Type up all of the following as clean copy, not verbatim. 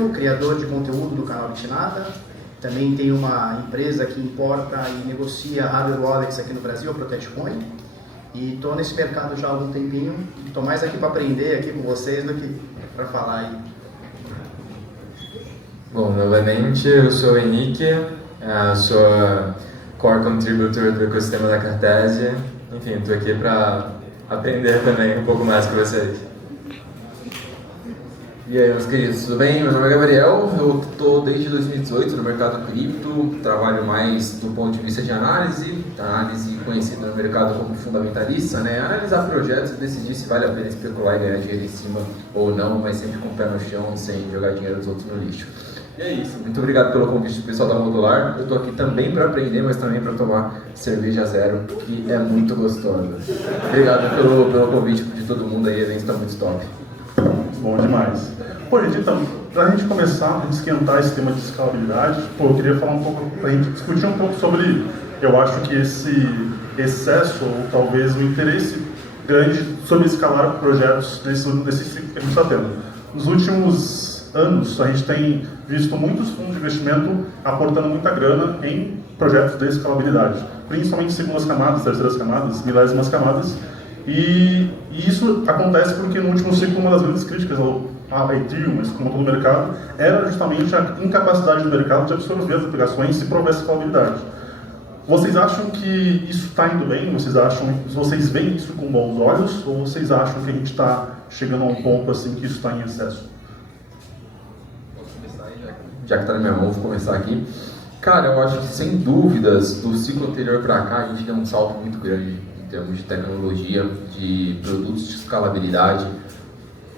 Azevedo, criador de conteúdo do canal Bitnada. Também tenho uma empresa que importa e negocia hardware wallets aqui no Brasil, a ProtectCoin. E estou nesse mercado já há algum tempinho. Estou mais aqui para aprender aqui com vocês do que para falar aí. Bom, novamente, eu sou o Henrique, sou Core Contributor do ecossistema da Cartesia. Enfim, estou aqui para aprender também um pouco mais com vocês. E aí, meus queridos, tudo bem? Meu nome é Gabriel, eu estou desde 2018 no mercado cripto, trabalho mais do ponto de vista de análise conhecida no mercado como fundamentalista, né? Analisar projetos e decidir se vale a pena especular e ganhar dinheiro em cima ou não, mas sempre com o pé no chão, sem jogar dinheiro dos outros no lixo. E é isso, muito obrigado pelo convite do pessoal da Modular. Eu estou aqui também para aprender, mas também para tomar cerveja zero, que é muito gostosa. Obrigado pelo convite de todo mundo aí, a gente está muito top. Bom demais. Pô, gente, então, para a gente começar a esquentar esse tema de escalabilidade, eu queria falar um pouco, para a gente discutir um pouco sobre, eu acho que esse excesso, ou talvez o interesse grande sobre escalar projetos desse ciclo que a gente está tendo. Nos últimos anos, a gente tem visto muitos fundos de investimento aportando muita grana em projetos de escalabilidade, principalmente segundas camadas, terceiras camadas, milésimas camadas. E isso acontece porque no último ciclo uma das grandes críticas ao Ethereum, mas como todo o mercado, era justamente a incapacidade do mercado de absorver as aplicações e prover essa escalabilidade. Vocês acham que isso está indo bem? Vocês veem isso com bons olhos? Ou vocês acham que a gente está chegando a um ponto assim que isso está em excesso? Posso começar aí, já que está na minha mão, vou começar aqui. Cara, eu acho que sem dúvidas, do ciclo anterior para cá, a gente deu um salto muito grande em termos de tecnologia, de produtos de escalabilidade.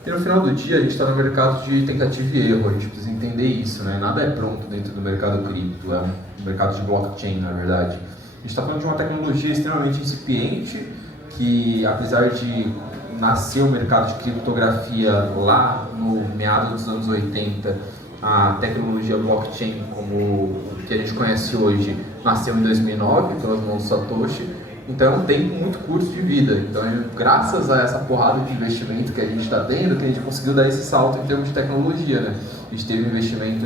E no final do dia, a gente está no mercado de tentativa e erro, a gente precisa entender isso, né? Nada é pronto dentro do mercado cripto, é um mercado de blockchain, na verdade. A gente está falando de uma tecnologia extremamente incipiente, que apesar de nascer o mercado de criptografia lá no meado dos anos 80, a tecnologia blockchain, como o que a gente conhece hoje, nasceu em 2009 pelas mãos do Satoshi. Então é um tempo muito curto de vida. Então graças a essa porrada de investimento que a gente está tendo, que a gente conseguiu dar esse salto em termos de tecnologia, né? A gente teve um investimento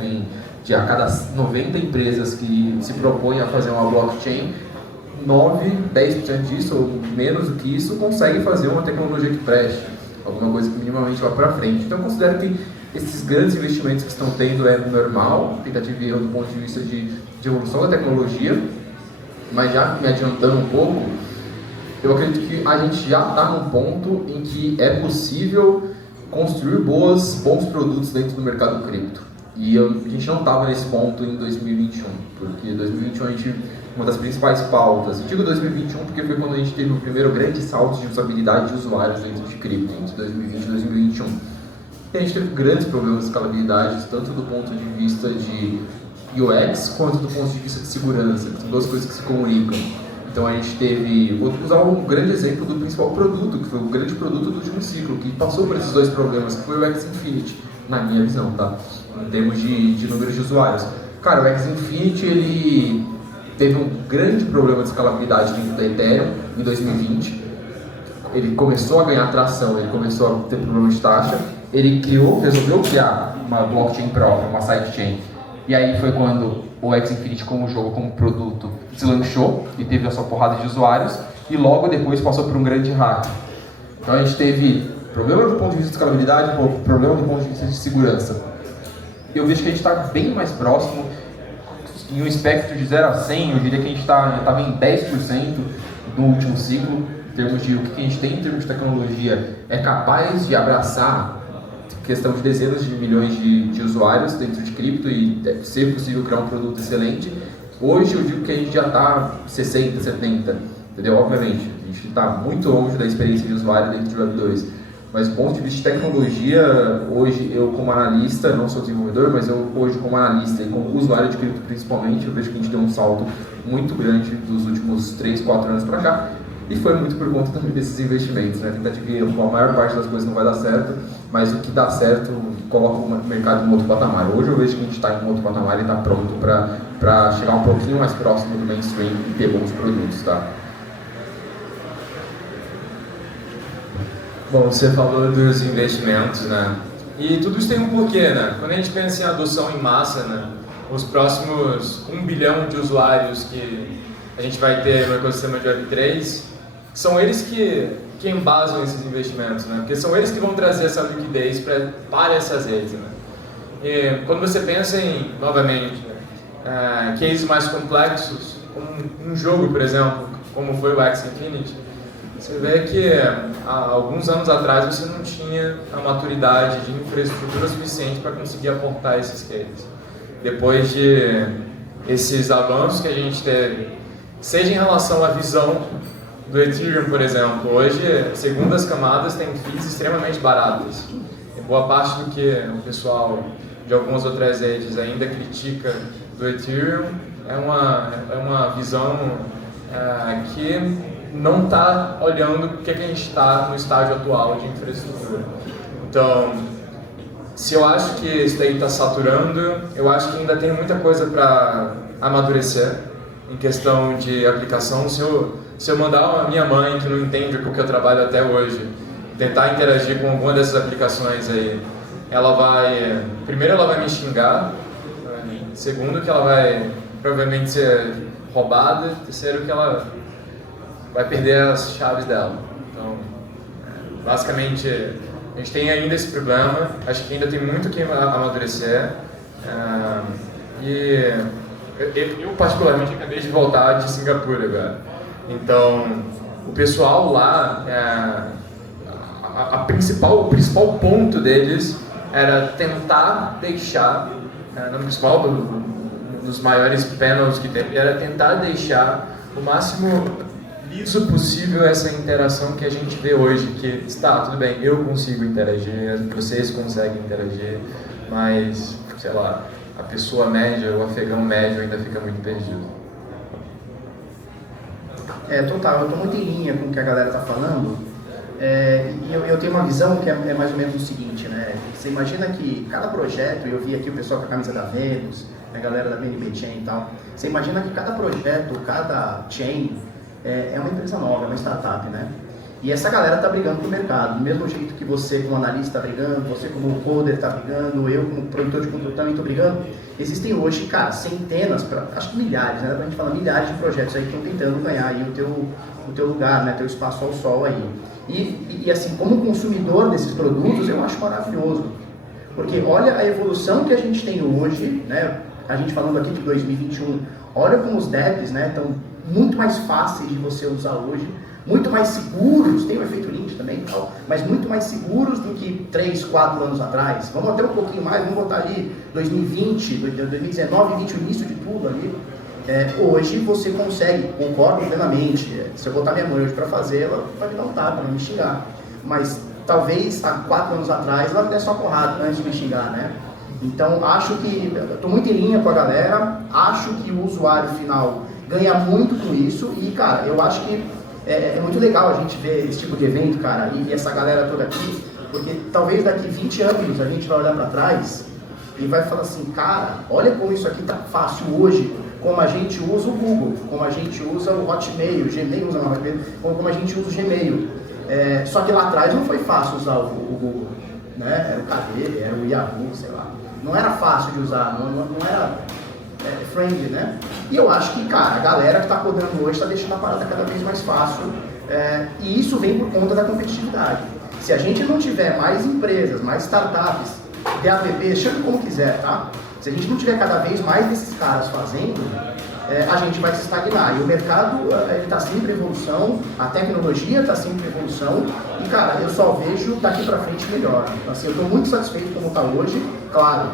de a cada 90 empresas que se propõem a fazer uma blockchain, 10% disso ou menos do que isso consegue fazer uma tecnologia que preste, alguma coisa que minimamente vá para frente. Então eu considero que esses grandes investimentos que estão tendo é normal, tentativa e erro do ponto de vista de evolução da tecnologia. Mas já me adiantando um pouco, eu acredito que a gente já está num ponto em que é possível construir bons produtos dentro do mercado cripto. E a gente não estava nesse ponto em 2021, porque em 2021 uma das principais pautas, eu digo 2021 porque foi quando a gente teve o primeiro grande salto de usabilidade de usuários dentro de cripto, entre 2020 e 2021. E a gente teve grandes problemas de escalabilidade, tanto do ponto de vista de UX quanto do ponto de vista de segurança, que são duas coisas que se comunicam. Então a gente teve, vou usar um grande exemplo do principal produto, que foi o grande produto do último ciclo, que passou por esses dois problemas, que foi o X Infinity, na minha visão, tá? Em termos de números de usuários. Cara, o X Infinity, ele teve um grande problema de escalabilidade dentro da Ethereum em 2020. Ele começou a ganhar tração, ele começou a ter problema de taxa, ele resolveu criar uma blockchain própria, uma sidechain. E aí foi quando o X Infinity como jogo, como produto, se lançou e teve a sua porrada de usuários e logo depois passou por um grande hack. Então a gente teve problema do ponto de vista de escalabilidade, problema do ponto de vista de segurança. Eu vejo que a gente está bem mais próximo, em um espectro de 0 a 100, eu diria que a gente estava em 10% no último ciclo, em termos de o que a gente tem em termos de tecnologia é capaz de abraçar questão de dezenas de milhões de usuários dentro de cripto e ser possível criar um produto excelente. Hoje eu digo que a gente já está 60, 70, entendeu? Obviamente, a gente está muito longe da experiência de usuário dentro de Web2, mas do ponto de vista de tecnologia, hoje eu como analista, não sou desenvolvedor, mas eu hoje como analista e como usuário de cripto principalmente, eu vejo que a gente deu um salto muito grande dos últimos 3, 4 anos para cá. E foi muito por conta também desses investimentos, né? Tentativa e erro, a maior parte das coisas não vai dar certo, mas o que dá certo coloca o mercado em outro patamar. Hoje eu vejo que a gente está em outro patamar e está pronto para chegar um pouquinho mais próximo do mainstream e ter bons produtos, tá? Bom, você falou dos investimentos, né? E tudo isso tem um porquê, né? Quando a gente pensa em adoção em massa, né? Os próximos 1 bilhão de usuários que a gente vai ter no ecossistema de Web3, são eles que embasam esses investimentos, né? Porque são eles que vão trazer essa liquidez para essas redes, né? E quando você pensa em, novamente, cases mais complexos, como um jogo, por exemplo, como foi o Axie Infinity, você vê que há alguns anos atrás você não tinha a maturidade de infraestrutura suficiente para conseguir aportar esses cases. Depois de esses avanços que a gente teve, seja em relação à visão do Ethereum, por exemplo, hoje, segundas camadas têm fees extremamente baratas. E boa parte do que o pessoal de algumas outras redes ainda critica do Ethereum é uma visão que não está olhando o que a gente está no estágio atual de infraestrutura. Então, se eu acho que isso daí está saturando, eu acho que ainda tem muita coisa para amadurecer em questão de aplicação. Se eu mandar a minha mãe, que não entende com o que eu trabalho até hoje, tentar interagir com alguma dessas aplicações aí, primeiro ela vai me xingar, segundo que ela vai provavelmente ser roubada, terceiro que ela vai perder as chaves dela. Então, basicamente, a gente tem ainda esse problema, acho que ainda tem muito que amadurecer. E eu particularmente acabei de voltar de Singapura agora. Então, o pessoal lá, o principal ponto deles era tentar deixar, no principal dos maiores panels que teve, era tentar deixar o máximo liso possível essa interação que a gente vê hoje, que está, tudo bem, eu consigo interagir, vocês conseguem interagir, mas, sei lá, a pessoa média, o afegão médio ainda fica muito perdido. Total, eu estou muito em linha com o que a galera está falando, e eu tenho uma visão que é mais ou menos o seguinte, né? Você imagina que cada projeto, eu vi aqui o pessoal com a camisa da Venus, a galera da BNB Chain e tal, você imagina que cada projeto, cada chain é uma empresa nova, é uma startup, né? E essa galera está brigando pro mercado, do mesmo jeito que você como analista está brigando, você como coder está brigando, eu como produtor de conteúdo também estou brigando. Existem hoje, cara, centenas, acho que milhares, né? A gente fala milhares de projetos aí que estão tentando ganhar aí o teu lugar, né? Teu espaço ao sol aí. E assim, como consumidor desses produtos, eu acho maravilhoso. Porque olha a evolução que a gente tem hoje, né? A gente falando aqui de 2021, olha como os devs, né, estão muito mais fáceis de você usar hoje, muito mais seguros, tem o efeito Lynch também, mas muito mais seguros do que 3, 4 anos atrás. Vamos até um pouquinho mais, vamos botar ali 2020, 2019, 2020, o início de tudo ali. Hoje você consegue, concordo plenamente, se eu botar minha mãe hoje para fazer, ela vai me dar um tapa, vai me xingar. Mas talvez há 4 anos atrás ela me desse uma porrada antes de me xingar, né? Então acho que, estou muito em linha com a galera, acho que o usuário final ganha muito com isso e, cara, eu acho que é muito legal a gente ver esse tipo de evento, cara, e essa galera toda aqui, porque talvez daqui 20 anos a gente vai olhar para trás e vai falar assim, cara, olha como isso aqui tá fácil hoje, como a gente usa o Google, como a gente usa o Hotmail, o Gmail usa mais, como a gente usa o Gmail. Só que lá atrás não foi fácil usar o Google, né? Era o KD, era o Yahoo, sei lá. Não era fácil de usar, não era friendly, né? E eu acho que, cara, a galera que está codando hoje está deixando a parada cada vez mais fácil, e isso vem por conta da competitividade. Se a gente não tiver mais empresas, mais startups, DApp, chame como quiser, tá? Se a gente não tiver cada vez mais desses caras fazendo, a gente vai se estagnar. E o mercado está sempre em evolução, a tecnologia está sempre em evolução, e, cara, eu só vejo daqui para frente melhor. Assim, eu estou muito satisfeito como está hoje, claro,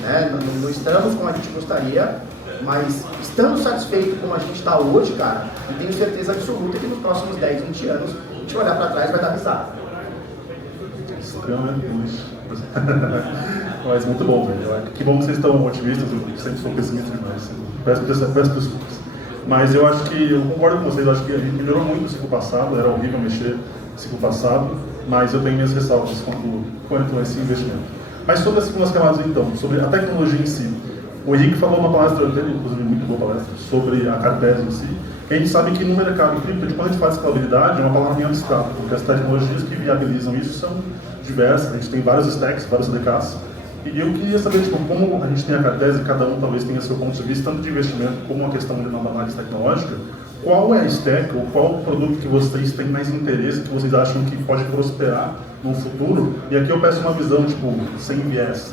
né? Não estamos como a gente gostaria, mas estamos satisfeitos como a gente está hoje, cara, e tenho certeza absoluta que nos próximos 10, 20 anos, a gente vai olhar para trás e vai dar risada. Mas muito bom, velho. Que bom que vocês estão otimistas, eu sempre sou pessimista demais. Peço desculpas. Mas eu acho que, eu concordo com vocês, eu acho que a gente melhorou muito no ciclo passado, era horrível mexer no ciclo passado, mas eu tenho minhas ressalvas quanto a esse investimento. Mas sobre as segundas camadas então, sobre a tecnologia em si. O Henrique falou uma palestra dele, inclusive muito boa palestra, sobre a Cartese em si. A gente sabe que no mercado cripto, quando a gente faz escalabilidade, é uma palavra meio abstrata, porque as tecnologias que viabilizam isso são diversa, a gente tem vários stacks, vários CDKs, e eu queria saber, tipo, como a gente tem a tese, cada um talvez tenha seu ponto de vista, tanto de investimento como a questão de nova análise tecnológica, qual é a stack ou qual o produto que vocês têm mais interesse, que vocês acham que pode prosperar no futuro? E aqui eu peço uma visão, tipo, sem viés,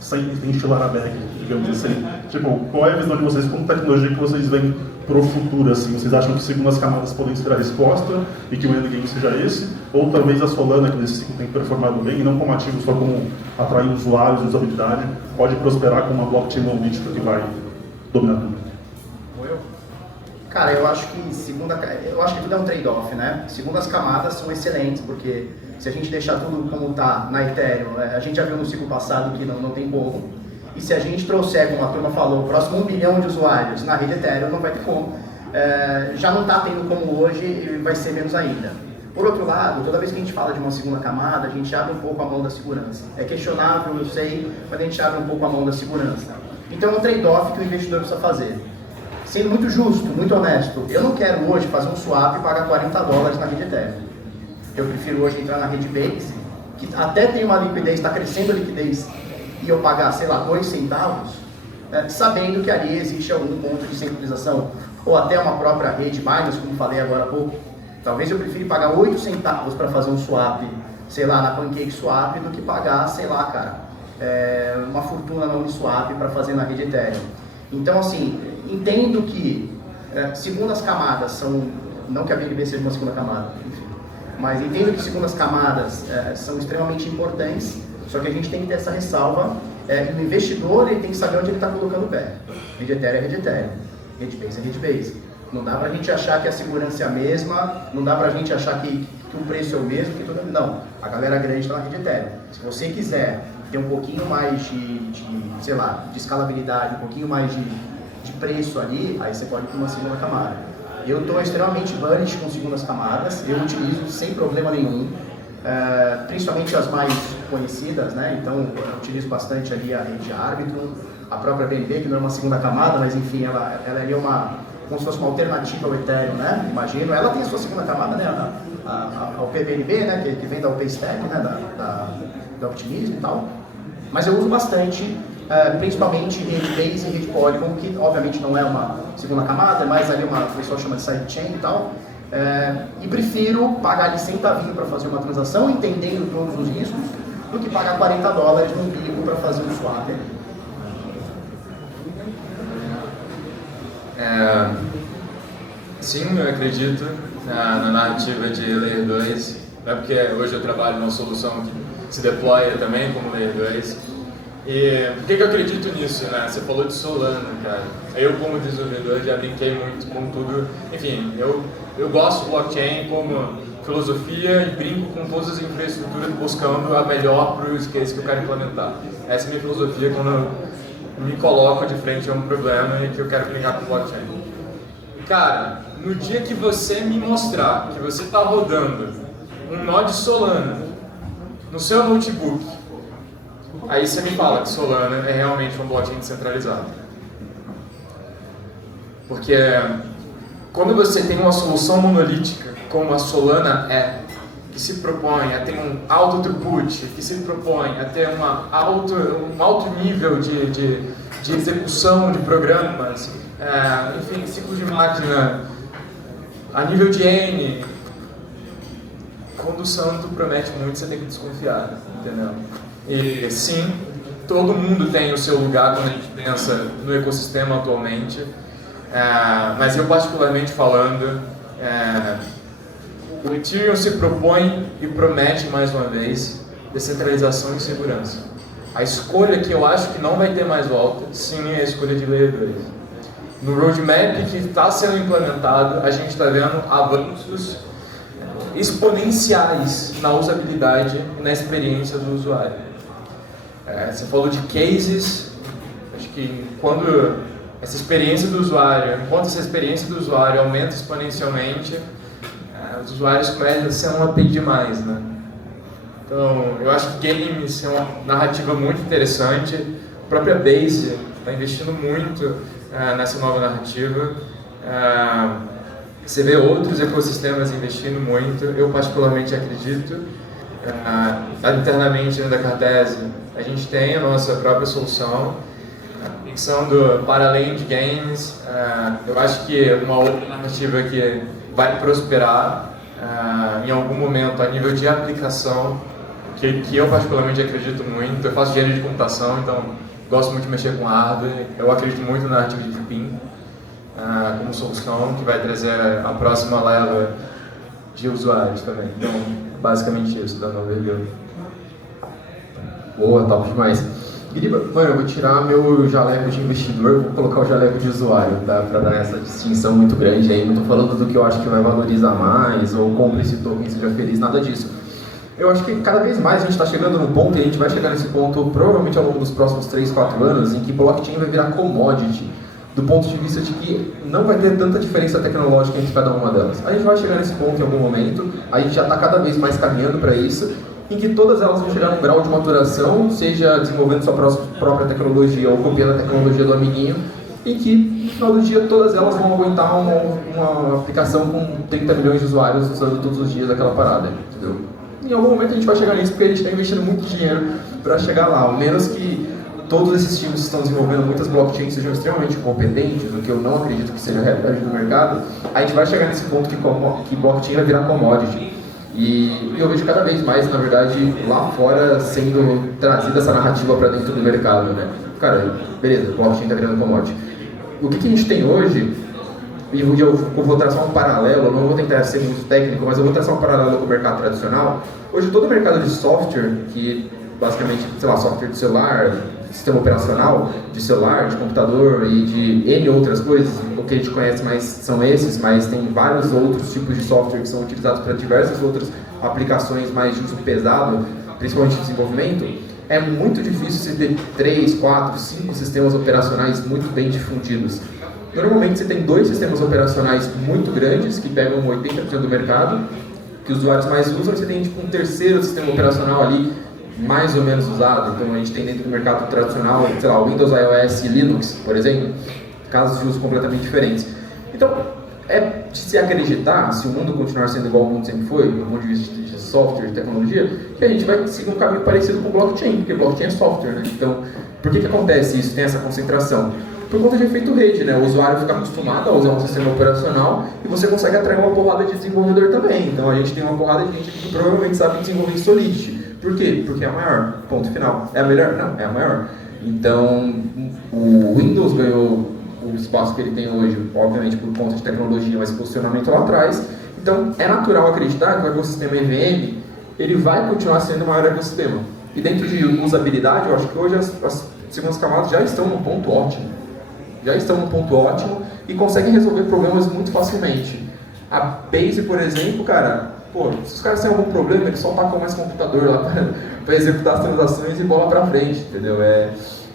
sem enchilar a bag, digamos assim. Tipo, qual é a visão de vocês como tecnologia que vocês veem pro futuro, assim? Vocês acham que segundas camadas podem ser a resposta e que o endgame seja esse? Ou talvez a Solana, que nesse ciclo tem performado bem, e não como ativo só como atrair usuários, usabilidade, pode prosperar como uma blockchain monolítica que vai dominar tudo? Cara, eu acho que tudo é um trade-off, né? Segundas camadas são excelentes, porque se a gente deixar tudo como está na Ethereum, a gente já viu no ciclo passado que não tem como. E se a gente trouxer, como a turma falou, o próximo 1 bilhão de usuários na rede Ethereum, não vai ter como. Já não está tendo como hoje e vai ser menos ainda. Por outro lado, toda vez que a gente fala de uma segunda camada, a gente abre um pouco a mão da segurança. É questionável, eu sei, mas a gente abre um pouco a mão da segurança. Então é um trade-off que o investidor precisa fazer. Sendo muito justo, muito honesto, eu não quero hoje fazer um swap e pagar $40 na rede Ethereum. Eu prefiro hoje entrar na rede Base, que até tem uma liquidez, está crescendo a liquidez, e eu pagar, sei lá, 2 centavos, sabendo que ali existe algum ponto de centralização, ou até uma própria rede Binance, como falei agora há pouco. Talvez eu prefira pagar 8 centavos para fazer um swap, sei lá, na PancakeSwap, do que pagar, sei lá, cara, uma fortuna na Uniswap para fazer na rede Ethereum. Então, assim, entendo que segundas camadas são, não que a BNB seja uma segunda camada, enfim, mas entendo que segundas camadas são extremamente importantes, só que a gente tem que ter essa ressalva, e o investidor ele tem que saber onde ele está colocando o pé. Rede Ethereum é rede Ethereum, rede Base é rede Base. Não dá pra gente achar que a segurança é a mesma, não dá pra gente achar que o preço é o mesmo, que tudo. Não, a galera grande está na rede Ethereum. Se você quiser ter um pouquinho mais sei lá, de escalabilidade, um pouquinho mais de preço ali, aí você pode ir para uma segunda camada. Eu estou extremamente bullish com segundas camadas, eu utilizo sem problema nenhum, principalmente as mais conhecidas, né? Então eu utilizo bastante ali a rede Arbitrum, a própria BNB, que não é uma segunda camada, mas enfim, ela é como se fosse uma alternativa ao Ethereum, né? Imagino, ela tem a sua segunda camada, né? Ao PBNB, né? Que vem da OpenStack, né? Da Optimism e tal. Mas eu uso bastante, principalmente rede Base e rede Polygon, que obviamente não é uma segunda camada, é mais ali o pessoal chama de sidechain e tal. E prefiro pagar ali centavinho para fazer uma transação, entendendo todos os riscos, do que pagar $40 num bico para fazer um swap. Sim, eu acredito na narrativa de Layer 2, não é porque hoje eu trabalho numa solução que se deploya também como Layer 2. E por que eu acredito nisso, né? Você falou de Solana, cara. Eu, como desenvolvedor, já brinquei muito com tudo. Enfim, eu gosto de blockchain como filosofia e brinco com todas as infraestruturas buscando a melhor para o use case que eu quero implementar. Essa é a minha filosofia quando eu me coloco de frente a um problema e que eu quero brincar com blockchain. Cara, no dia que você me mostrar que você está rodando um nó de Solana no seu notebook, aí você me fala que Solana é realmente um blockchain descentralizado. Porque quando você tem uma solução monolítica, como a Solana que se propõe a ter um alto throughput, que se propõe a ter um alto nível de execução de programas, enfim, ciclos de máquina a nível de N, quando o santo promete muito, você tem que desconfiar, entendeu? E sim, todo mundo tem o seu lugar quando a gente pensa no ecossistema atualmente, mas eu particularmente falando, o Ethereum se propõe e promete mais uma vez descentralização e segurança. A escolha que eu acho que não vai ter mais volta, sim, é a escolha de Layer 2. No roadmap que está sendo implementado, a gente está vendo avanços exponenciais na usabilidade e na experiência do usuário. Você falou de cases, acho que enquanto essa experiência do usuário aumenta exponencialmente, os usuários começam a ser uma API demais, né? Então, eu acho que games é uma narrativa muito interessante. A própria Base está investindo muito nessa nova narrativa. Você vê outros ecossistemas investindo muito. Eu particularmente acredito internamente dentro da Cartese, a gente tem a nossa própria solução, que são do Paraland Games. Eu acho que uma outra narrativa que vai prosperar em algum momento a nível de aplicação, que eu particularmente acredito muito. Eu faço engenharia de computação, então gosto muito de mexer com hardware. Eu acredito muito na narrativa de PIN como solução que vai trazer a próxima leva de usuários também. Então, basicamente isso da Nova Review. Boa, top demais. Mano, eu vou tirar meu jaleco de investidor, vou colocar o jaleco de usuário, tá? Pra dar essa distinção muito grande aí. Não tô falando do que eu acho que vai valorizar mais, ou compre esse token e seja feliz, nada disso. Eu acho que cada vez mais a gente está chegando num ponto, e a gente vai chegar nesse ponto provavelmente ao longo dos próximos 3, 4 anos, em que blockchain vai virar commodity, do ponto de vista de que não vai ter tanta diferença tecnológica entre cada uma delas. A gente vai chegar nesse ponto em algum momento, a gente já está cada vez mais caminhando para isso, em que todas elas vão chegar num grau de maturação, seja desenvolvendo sua própria tecnologia ou copiando a tecnologia do amiguinho, em que, no final do dia, todas elas vão aguentar uma aplicação com 30 milhões de usuários usando todos os dias aquela parada, entendeu? Em algum momento a gente vai chegar nisso, porque a gente está investindo muito dinheiro para chegar lá, ao menos que todos esses times que estão desenvolvendo muitas blockchains sejam extremamente competentes, o que eu não acredito que seja a realidade do mercado, a gente vai chegar nesse ponto que blockchain vai virar commodity. E eu vejo cada vez mais, na verdade, lá fora sendo trazida essa narrativa para dentro do mercado, né? Cara, beleza, blockchain está virando commodity. O que a gente tem hoje, e eu vou traçar um paralelo, eu não vou tentar ser muito técnico, mas eu vou traçar um paralelo com o mercado tradicional. Hoje todo o mercado de software, que basicamente, sei lá, software de celular, sistema operacional de celular, de computador e de N outras coisas, o que a gente conhece mais são esses, mas tem vários outros tipos de software que são utilizados para diversas outras aplicações mais de uso pesado, principalmente de desenvolvimento. É muito difícil você ter 3, 4, 5 sistemas operacionais muito bem difundidos. Normalmente você tem 2 sistemas operacionais muito grandes, que pegam 80% do mercado, que os usuários mais usam, e você tem tipo, um terceiro sistema operacional ali, mais ou menos usado. Então a gente tem dentro do mercado tradicional, sei lá, Windows, iOS e Linux, por exemplo, casos de uso completamente diferentes. Então, é de se acreditar, se o mundo continuar sendo igual ao mundo sempre foi, do ponto de vista de software, de tecnologia, que a gente vai seguir um caminho parecido com blockchain, porque blockchain é software, né? Então, por que acontece isso, tem essa concentração? Por conta de efeito rede, né? O usuário fica acostumado a usar um sistema operacional e você consegue atrair uma porrada de desenvolvedor também. Então a gente tem uma porrada de gente que provavelmente sabe desenvolver em Solidity. Por quê? Porque é a maior, ponto final. É a melhor? Não, é a maior. Então, o Windows ganhou o espaço que ele tem hoje, obviamente por conta de tecnologia, mas posicionamento lá atrás. Então, é natural acreditar que o ecossistema EVM, ele vai continuar sendo o maior ecossistema. E dentro de usabilidade, eu acho que hoje as segundas camadas já estão no ponto ótimo. Já estão no ponto ótimo e conseguem resolver problemas muito facilmente. A Base, por exemplo, cara, pô, se os caras têm algum problema, eles só tacam mais computador lá para executar as transações e bola para frente, entendeu?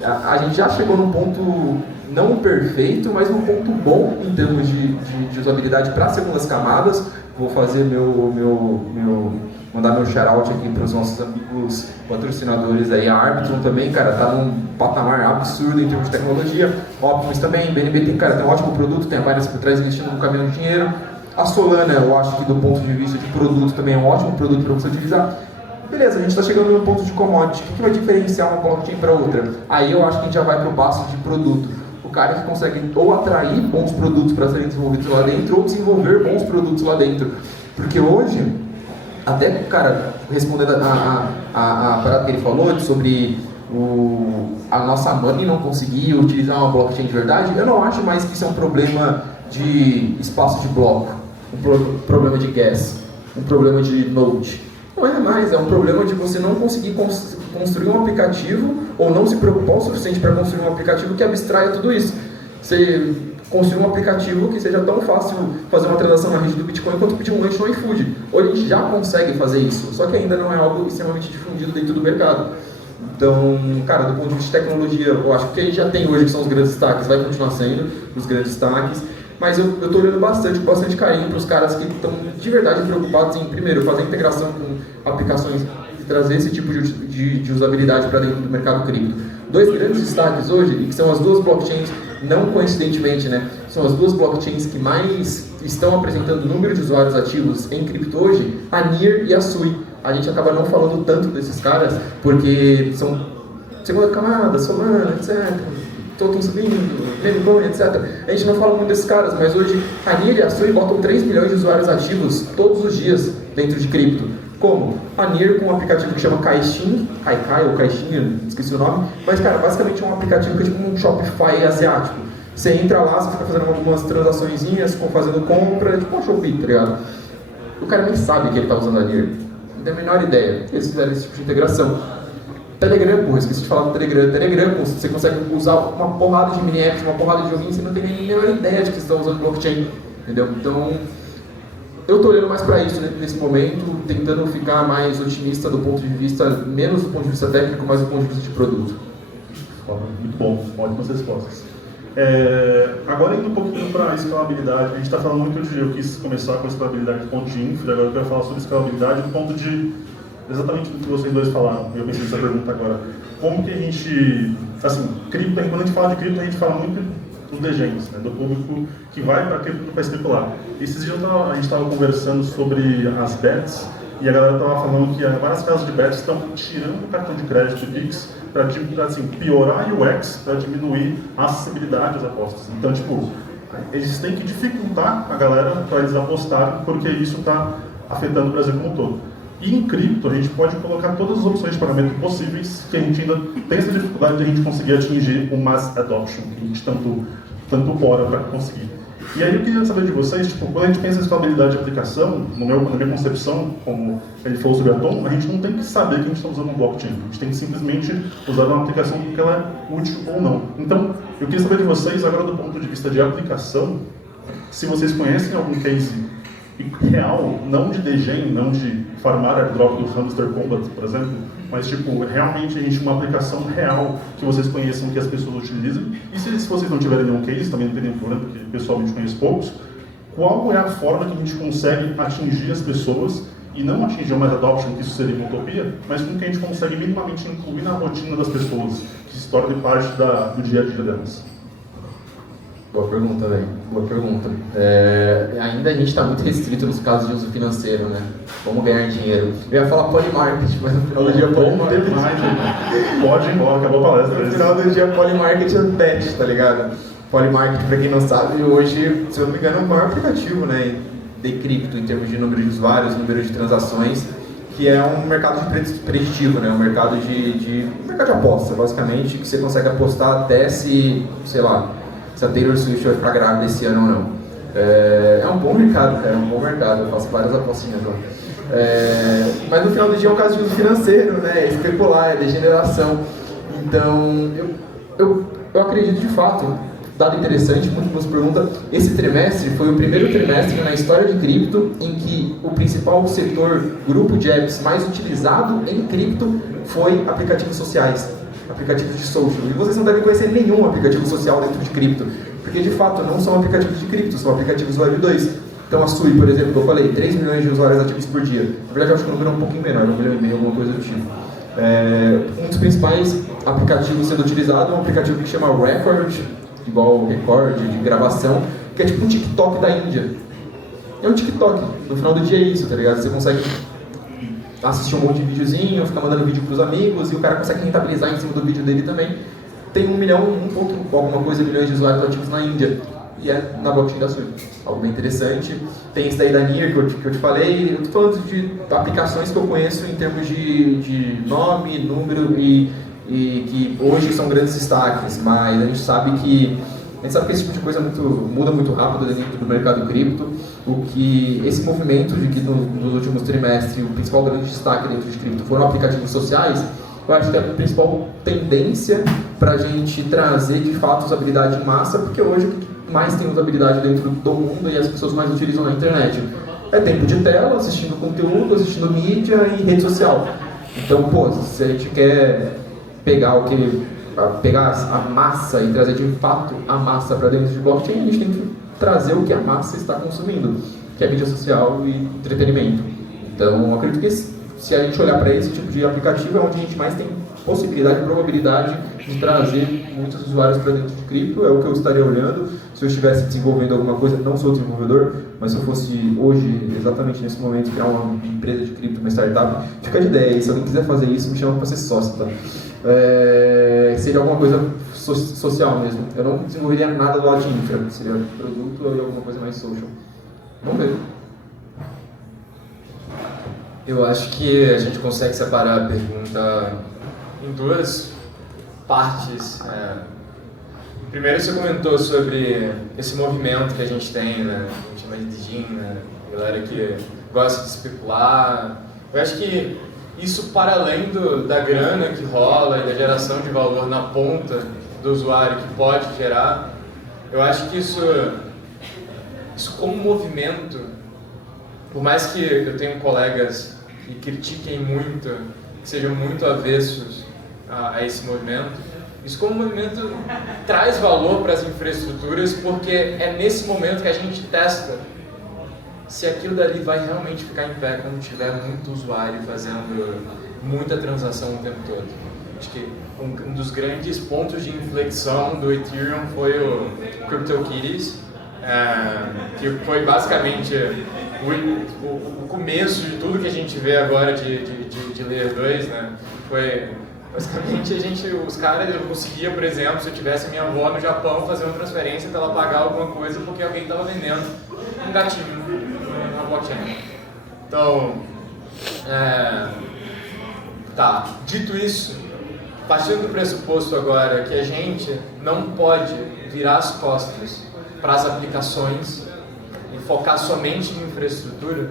A gente já chegou num ponto não perfeito, mas num ponto bom em termos de usabilidade para segundas camadas. Vou fazer mandar meu shout-out aqui para os nossos amigos patrocinadores aí, a Arbitrum também, cara, tá num patamar absurdo em termos de tecnologia. Optimus também, BNB tem, cara, tem um ótimo produto, tem a Binance por trás investindo num caminhão de dinheiro. A Solana, eu acho que do ponto de vista de produto também é um ótimo produto para você utilizar. Beleza, a gente está chegando no ponto de commodity. O que vai diferenciar uma blockchain para outra? Aí eu acho que a gente já vai para o passo de produto. O cara que consegue ou atrair bons produtos para serem desenvolvidos lá dentro, ou desenvolver bons produtos lá dentro. Porque hoje, até, cara, respondendo a parada que ele falou sobre a nossa money não conseguir utilizar uma blockchain de verdade, eu não acho mais que isso é um problema de espaço de bloco, um problema de gas, um problema de node. Não é mais, é um problema de você não conseguir construir um aplicativo ou não se preocupar o suficiente para construir um aplicativo que abstraia tudo isso. Você construir um aplicativo que seja tão fácil fazer uma transação na rede do Bitcoin quanto pedir um lanche no iFood. Hoje a gente já consegue fazer isso, só que ainda não é algo extremamente difundido dentro do mercado. Então, cara, do ponto de vista de tecnologia, eu acho que o que a gente já tem hoje, que são os grandes destaques, vai continuar sendo os grandes destaques. Mas eu estou olhando com bastante carinho para os caras que estão de verdade preocupados em, primeiro, fazer integração com aplicações e trazer esse tipo de usabilidade para dentro do mercado cripto. 2 grandes destaques hoje, e que são as duas blockchains, não coincidentemente, né? São as duas blockchains que mais estão apresentando número de usuários ativos em cripto hoje, a NIR e a SUI. a gente acaba não falando tanto desses caras, porque são segunda camada, Solana, etc. Token subindo, Bitcoin, etc. A gente não fala muito desses caras, mas hoje a NIR e a Sui botam 3 milhões de usuários ativos todos os dias dentro de cripto. Como? A NIR com um aplicativo que chama Caixin, Kaikai ou Caixinha, esqueci o nome, mas cara, basicamente é um aplicativo que é tipo um Shopify asiático. Você entra lá, você fica fazendo algumas transaçõezinhas, fazendo compra, tipo um Shopee, tá ligado? O cara nem sabe que ele tá usando a NIR, não tem a menor ideia. Eles fizeram esse tipo de integração. Telegram, porra, esqueci de falar do Telegram. Telegram, você consegue usar uma porrada de mini-apps, uma porrada de joguinhos, você não tem nem a menor ideia de que você está usando blockchain, entendeu? Então, eu estou olhando mais para isso nesse momento, tentando ficar mais otimista do ponto de vista, menos do ponto de vista técnico, mais do ponto de vista de produto. Muito bom, ótimas respostas. Agora indo um pouquinho para a escalabilidade, a gente está falando muito de, eu quis começar com a escalabilidade do ponto de infra, agora eu quero falar sobre escalabilidade do ponto de exatamente do que vocês dois falaram. Eu pensei nessa pergunta agora. Como que a gente, assim, cripto, quando a gente fala de cripto, a gente fala muito dos degens, né, do público que vai para cripto para especular. Esses dias a gente estava conversando sobre as bets e a galera estava falando que várias casas de bets estão tirando o cartão de crédito Pix para assim, piorar a UX, para diminuir a acessibilidade às apostas. Então, tipo, eles têm que dificultar a galera para eles apostarem, porque isso está afetando o Brasil como um todo. E em cripto, a gente pode colocar todas as opções de pagamento possíveis, que a gente ainda tem essa dificuldade de a gente conseguir atingir o mass adoption, que a gente tanto ora para conseguir. E aí eu queria saber de vocês, tipo, quando a gente pensa em escalabilidade de aplicação, na minha concepção, como ele falou sobre a Atom, a gente não tem que saber que a gente está usando um blockchain, a gente tem que simplesmente usar uma aplicação porque ela é útil ou não. Então, eu queria saber de vocês, agora do ponto de vista de aplicação, se vocês conhecem algum case real, não de degen, não de farmar airdrop do Hamster Combat, por exemplo, mas tipo, realmente a gente uma aplicação real que vocês conheçam, que as pessoas utilizem. E se vocês não tiverem nenhum case, também não tem nenhum problema, porque pessoalmente conheço poucos, qual é a forma que a gente consegue atingir as pessoas e não atingir uma adoption, que isso seria uma utopia, mas como que a gente consegue minimamente incluir na rotina das pessoas, que se torne parte do dia a dia delas? Boa pergunta, velho. Boa pergunta. Ainda a gente está muito restrito nos casos de uso financeiro, né? Como ganhar dinheiro. Eu ia falar polymarket, mas no final do dia polymarket. Pode ir embora, acabou a palestra. No final do dia polymarket é um pet, tá ligado? Polymarket, pra quem não sabe, hoje, se eu não me engano, é o maior aplicativo, né, de cripto em termos de número de usuários, número de transações, que é um mercado de preditivo, né? Um mercado de aposta, basicamente, que você consegue apostar até se a Taylor Swift vai ficar grávida esse ano ou não. É um bom mercado, cara, é um bom mercado, eu faço várias apostinhas lá. Mas no final do dia é um caso de uso financeiro, né? É especular, é degeneração. Então, eu acredito de fato, dado interessante, muito boa pergunta, esse trimestre foi o primeiro trimestre na história de cripto em que o principal setor, grupo de apps mais utilizado em cripto foi aplicativos sociais. Aplicativos de social. E vocês não devem conhecer nenhum aplicativo social dentro de cripto, porque de fato não são aplicativos de cripto, são aplicativos Web 2. Então a Sui, por exemplo, que eu falei, 3 milhões de usuários ativos por dia. Na verdade eu acho que o número é um pouquinho menor, 1,5 milhão, alguma coisa do tipo. Um dos principais aplicativos sendo utilizado é um aplicativo que chama Record, igual Record, de gravação, que é tipo um TikTok da Índia. É um TikTok, no final do dia é isso, tá ligado? Você consegue assistir um monte de videozinho, ficar mandando vídeo pros amigos e o cara consegue rentabilizar em cima do vídeo dele também. Tem 1 milhão, alguma coisa, milhões de usuários ativos na Índia e é na blockchain da Sui. Algo bem interessante. Tem esse daí da NIR que eu te falei. Eu tô falando de aplicações que eu conheço em termos de nome, número e que hoje são grandes destaques, mas a gente sabe que esse tipo de coisa muda muito rápido dentro do mercado cripto. Esse movimento de que nos últimos trimestres o principal grande destaque dentro de cripto foram aplicativos sociais, eu acho que é a principal tendência para a gente trazer de fato usabilidade em massa, porque hoje o que mais tem usabilidade dentro do mundo e as pessoas mais utilizam na internet é tempo de tela, assistindo conteúdo, assistindo mídia e rede social. Então, se a gente quer pegar a massa e trazer de fato a massa para dentro de blockchain, a gente tem que trazer o que a massa está consumindo, que é mídia social e entretenimento. Então, eu acredito que se a gente olhar para esse tipo de aplicativo, é onde a gente mais tem possibilidade e probabilidade de trazer muitos usuários para dentro de cripto, é o que eu estaria olhando. Se se eu estivesse desenvolvendo alguma coisa, não sou desenvolvedor, mas se eu fosse hoje, exatamente nesse momento, criar uma empresa de cripto, uma startup, fica de ideia, e se alguém quiser fazer isso, me chama para ser sócio, tá? Seria alguma coisa social mesmo. Eu não desenvolveria nada do lado de infra, seria produto ou alguma coisa mais social. Vamos ver. Eu acho que a gente consegue separar a pergunta em duas partes. Primeiro, você comentou sobre esse movimento que a gente tem, né? A gente chama de DJing, né? A galera que gosta de especular. Eu acho que isso, para além da grana que rola e da geração de valor na ponta do usuário que pode gerar, eu acho que isso como movimento, por mais que eu tenha colegas que critiquem muito, que sejam muito avessos a esse movimento, isso como movimento traz valor para as infraestruturas, porque é nesse momento que a gente testa se aquilo dali vai realmente ficar em pé quando tiver muito usuário fazendo muita transação o tempo todo. Acho que um dos grandes pontos de inflexão do Ethereum foi o CryptoKitties, que foi basicamente o começo de tudo que a gente vê agora de Layer 2, né? Foi basicamente os caras, eu conseguia, por exemplo, se eu tivesse minha avó no Japão, fazer uma transferência para ela pagar alguma coisa porque alguém estava vendendo um gatinho na blockchain. Então, tá, dito isso, partindo do pressuposto agora que a gente não pode virar as costas para as aplicações e focar somente em infraestrutura,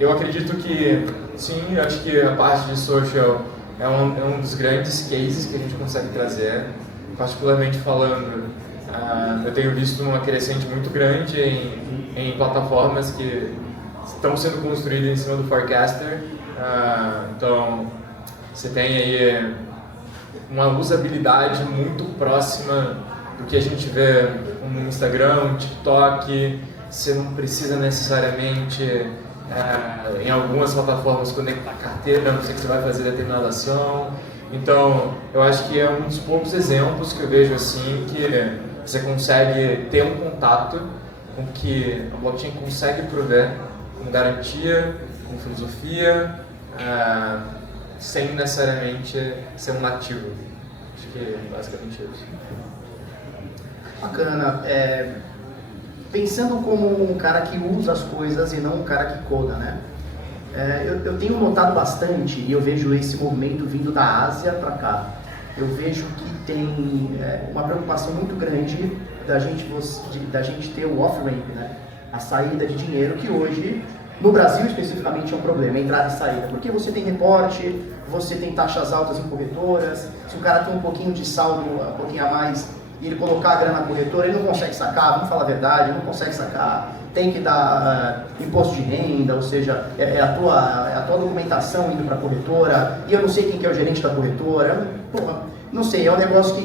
eu acredito que sim, eu acho que a parte de social é um dos grandes cases que a gente consegue trazer. Particularmente falando, eu tenho visto uma crescente muito grande em plataformas que estão sendo construídas em cima do Forecaster. Então, você tem aí uma usabilidade muito próxima do que a gente vê no Instagram, no TikTok. Você não precisa necessariamente, em algumas plataformas, conectar carteira, a não ser que você vai fazer determinada ação. Então, eu acho que é um dos poucos exemplos que eu vejo assim que você consegue ter um contato com que a blockchain consegue prover com garantia, com filosofia, sem necessariamente ser um nativo. Acho que é basicamente isso. Bacana. Pensando como um cara que usa as coisas e não um cara que coda, né? Eu tenho notado bastante, e eu vejo esse movimento vindo da Ásia para cá. Eu vejo que tem uma preocupação muito grande da gente ter o off-ramp, né? A saída de dinheiro, que hoje, no Brasil especificamente, é um problema, entrada e saída. Porque você tem reporte, você tem taxas altas em corretoras, se o cara tem um pouquinho de saldo, um pouquinho a mais, e ele colocar a grana na corretora, ele não consegue sacar, vamos falar a verdade, não consegue sacar, tem que dar imposto de renda, ou seja, é a tua documentação indo para a corretora, e eu não sei quem que é o gerente da corretora, porra, não sei, é um negócio que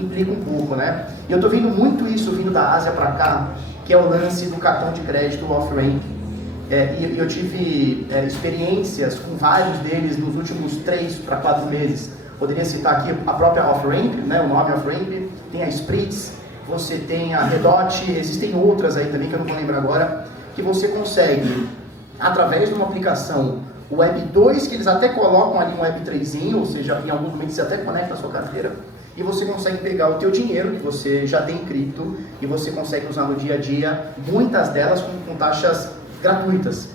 implica um pouco, né? E eu tô vendo muito isso vindo da Ásia para cá, que é o lance do cartão de crédito off-ramp. E eu tive experiências com vários deles nos últimos 3 para 4 meses. Poderia citar aqui a própria off-ramp, né, o nome off-ramp, tem a Spritz, você tem a Redot, existem outras aí também que eu não vou lembrar agora, que você consegue, através de uma aplicação Web 2, que eles até colocam ali um Web 3zinho, ou seja, em algum momento você até conecta a sua carteira, e você consegue pegar o teu dinheiro, que você já tem em cripto, e você consegue usar no dia a dia, muitas delas com taxas gratuitas.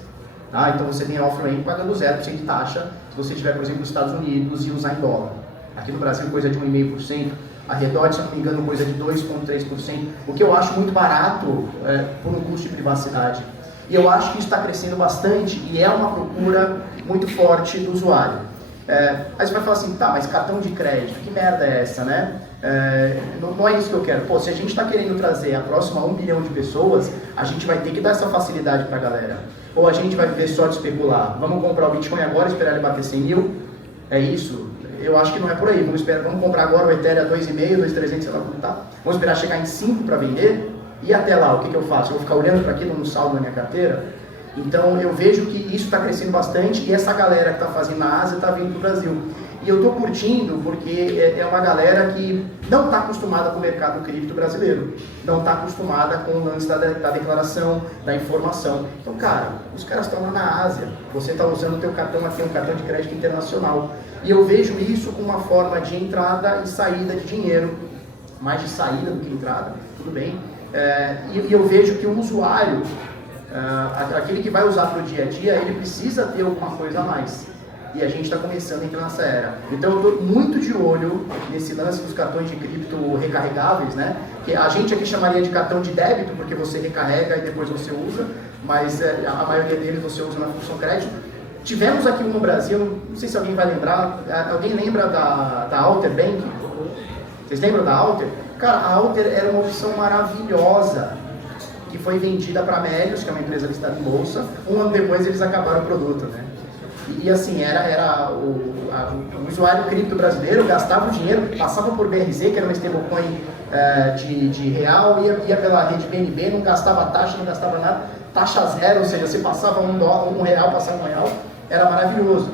Então você tem a off-ramp pagando 0% de taxa, se você estiver, por exemplo, nos Estados Unidos e usar em dólar. Aqui no Brasil, coisa de 1,5%. A Redot, se não me engano, coisa de 2,3%. O que eu acho muito barato por um custo de privacidade. E eu acho que isso está crescendo bastante e é uma procura muito forte do usuário. Aí você vai falar assim, tá, mas cartão de crédito, que merda é essa, né? Não é isso que eu quero. Pô, se a gente está querendo trazer a próxima 1 bilhão de pessoas, a gente vai ter que dar essa facilidade para a galera. Ou a gente vai viver só de especular. Vamos comprar o Bitcoin agora, esperar ele bater 100 mil? É isso? Eu acho que não é por aí. Vamos comprar agora o Ethereum a 2,5, 2,300, sei lá quanto tá. Vamos esperar chegar em 5 para vender? E até lá, o que eu faço? Eu vou ficar olhando para aquilo no saldo na minha carteira? Então eu vejo que isso está crescendo bastante e essa galera que está fazendo na Ásia está vindo para o Brasil. E eu estou curtindo porque é uma galera que não está acostumada com o mercado cripto brasileiro, não está acostumada com o lance da declaração, da informação. Então, cara, os caras estão lá na Ásia, você está usando o teu cartão aqui, um cartão de crédito internacional. E eu vejo isso como uma forma de entrada e saída de dinheiro, mais de saída do que entrada, tudo bem. E eu vejo que o usuário, aquele que vai usar para o dia a dia, ele precisa ter alguma coisa a mais. E a gente está começando a entrar nessa era. Então eu estou muito de olho nesse lance dos cartões de cripto recarregáveis, né? Que a gente aqui chamaria de cartão de débito, porque você recarrega e depois você usa, mas a maioria deles você usa na função crédito. Tivemos aqui no Brasil, não sei se alguém vai lembrar, alguém lembra da Alter Bank? Vocês lembram da Alter? Cara, a Alter era uma opção maravilhosa, que foi vendida para a Melius, que é uma empresa listada em bolsa. Um ano depois eles acabaram o produto, né? E assim, o usuário cripto brasileiro gastava o dinheiro, passava por BRZ, que era uma stablecoin de real, ia pela rede BNB, não gastava taxa, não gastava nada, taxa zero, ou seja, você passava um real, passava R$1, era maravilhoso.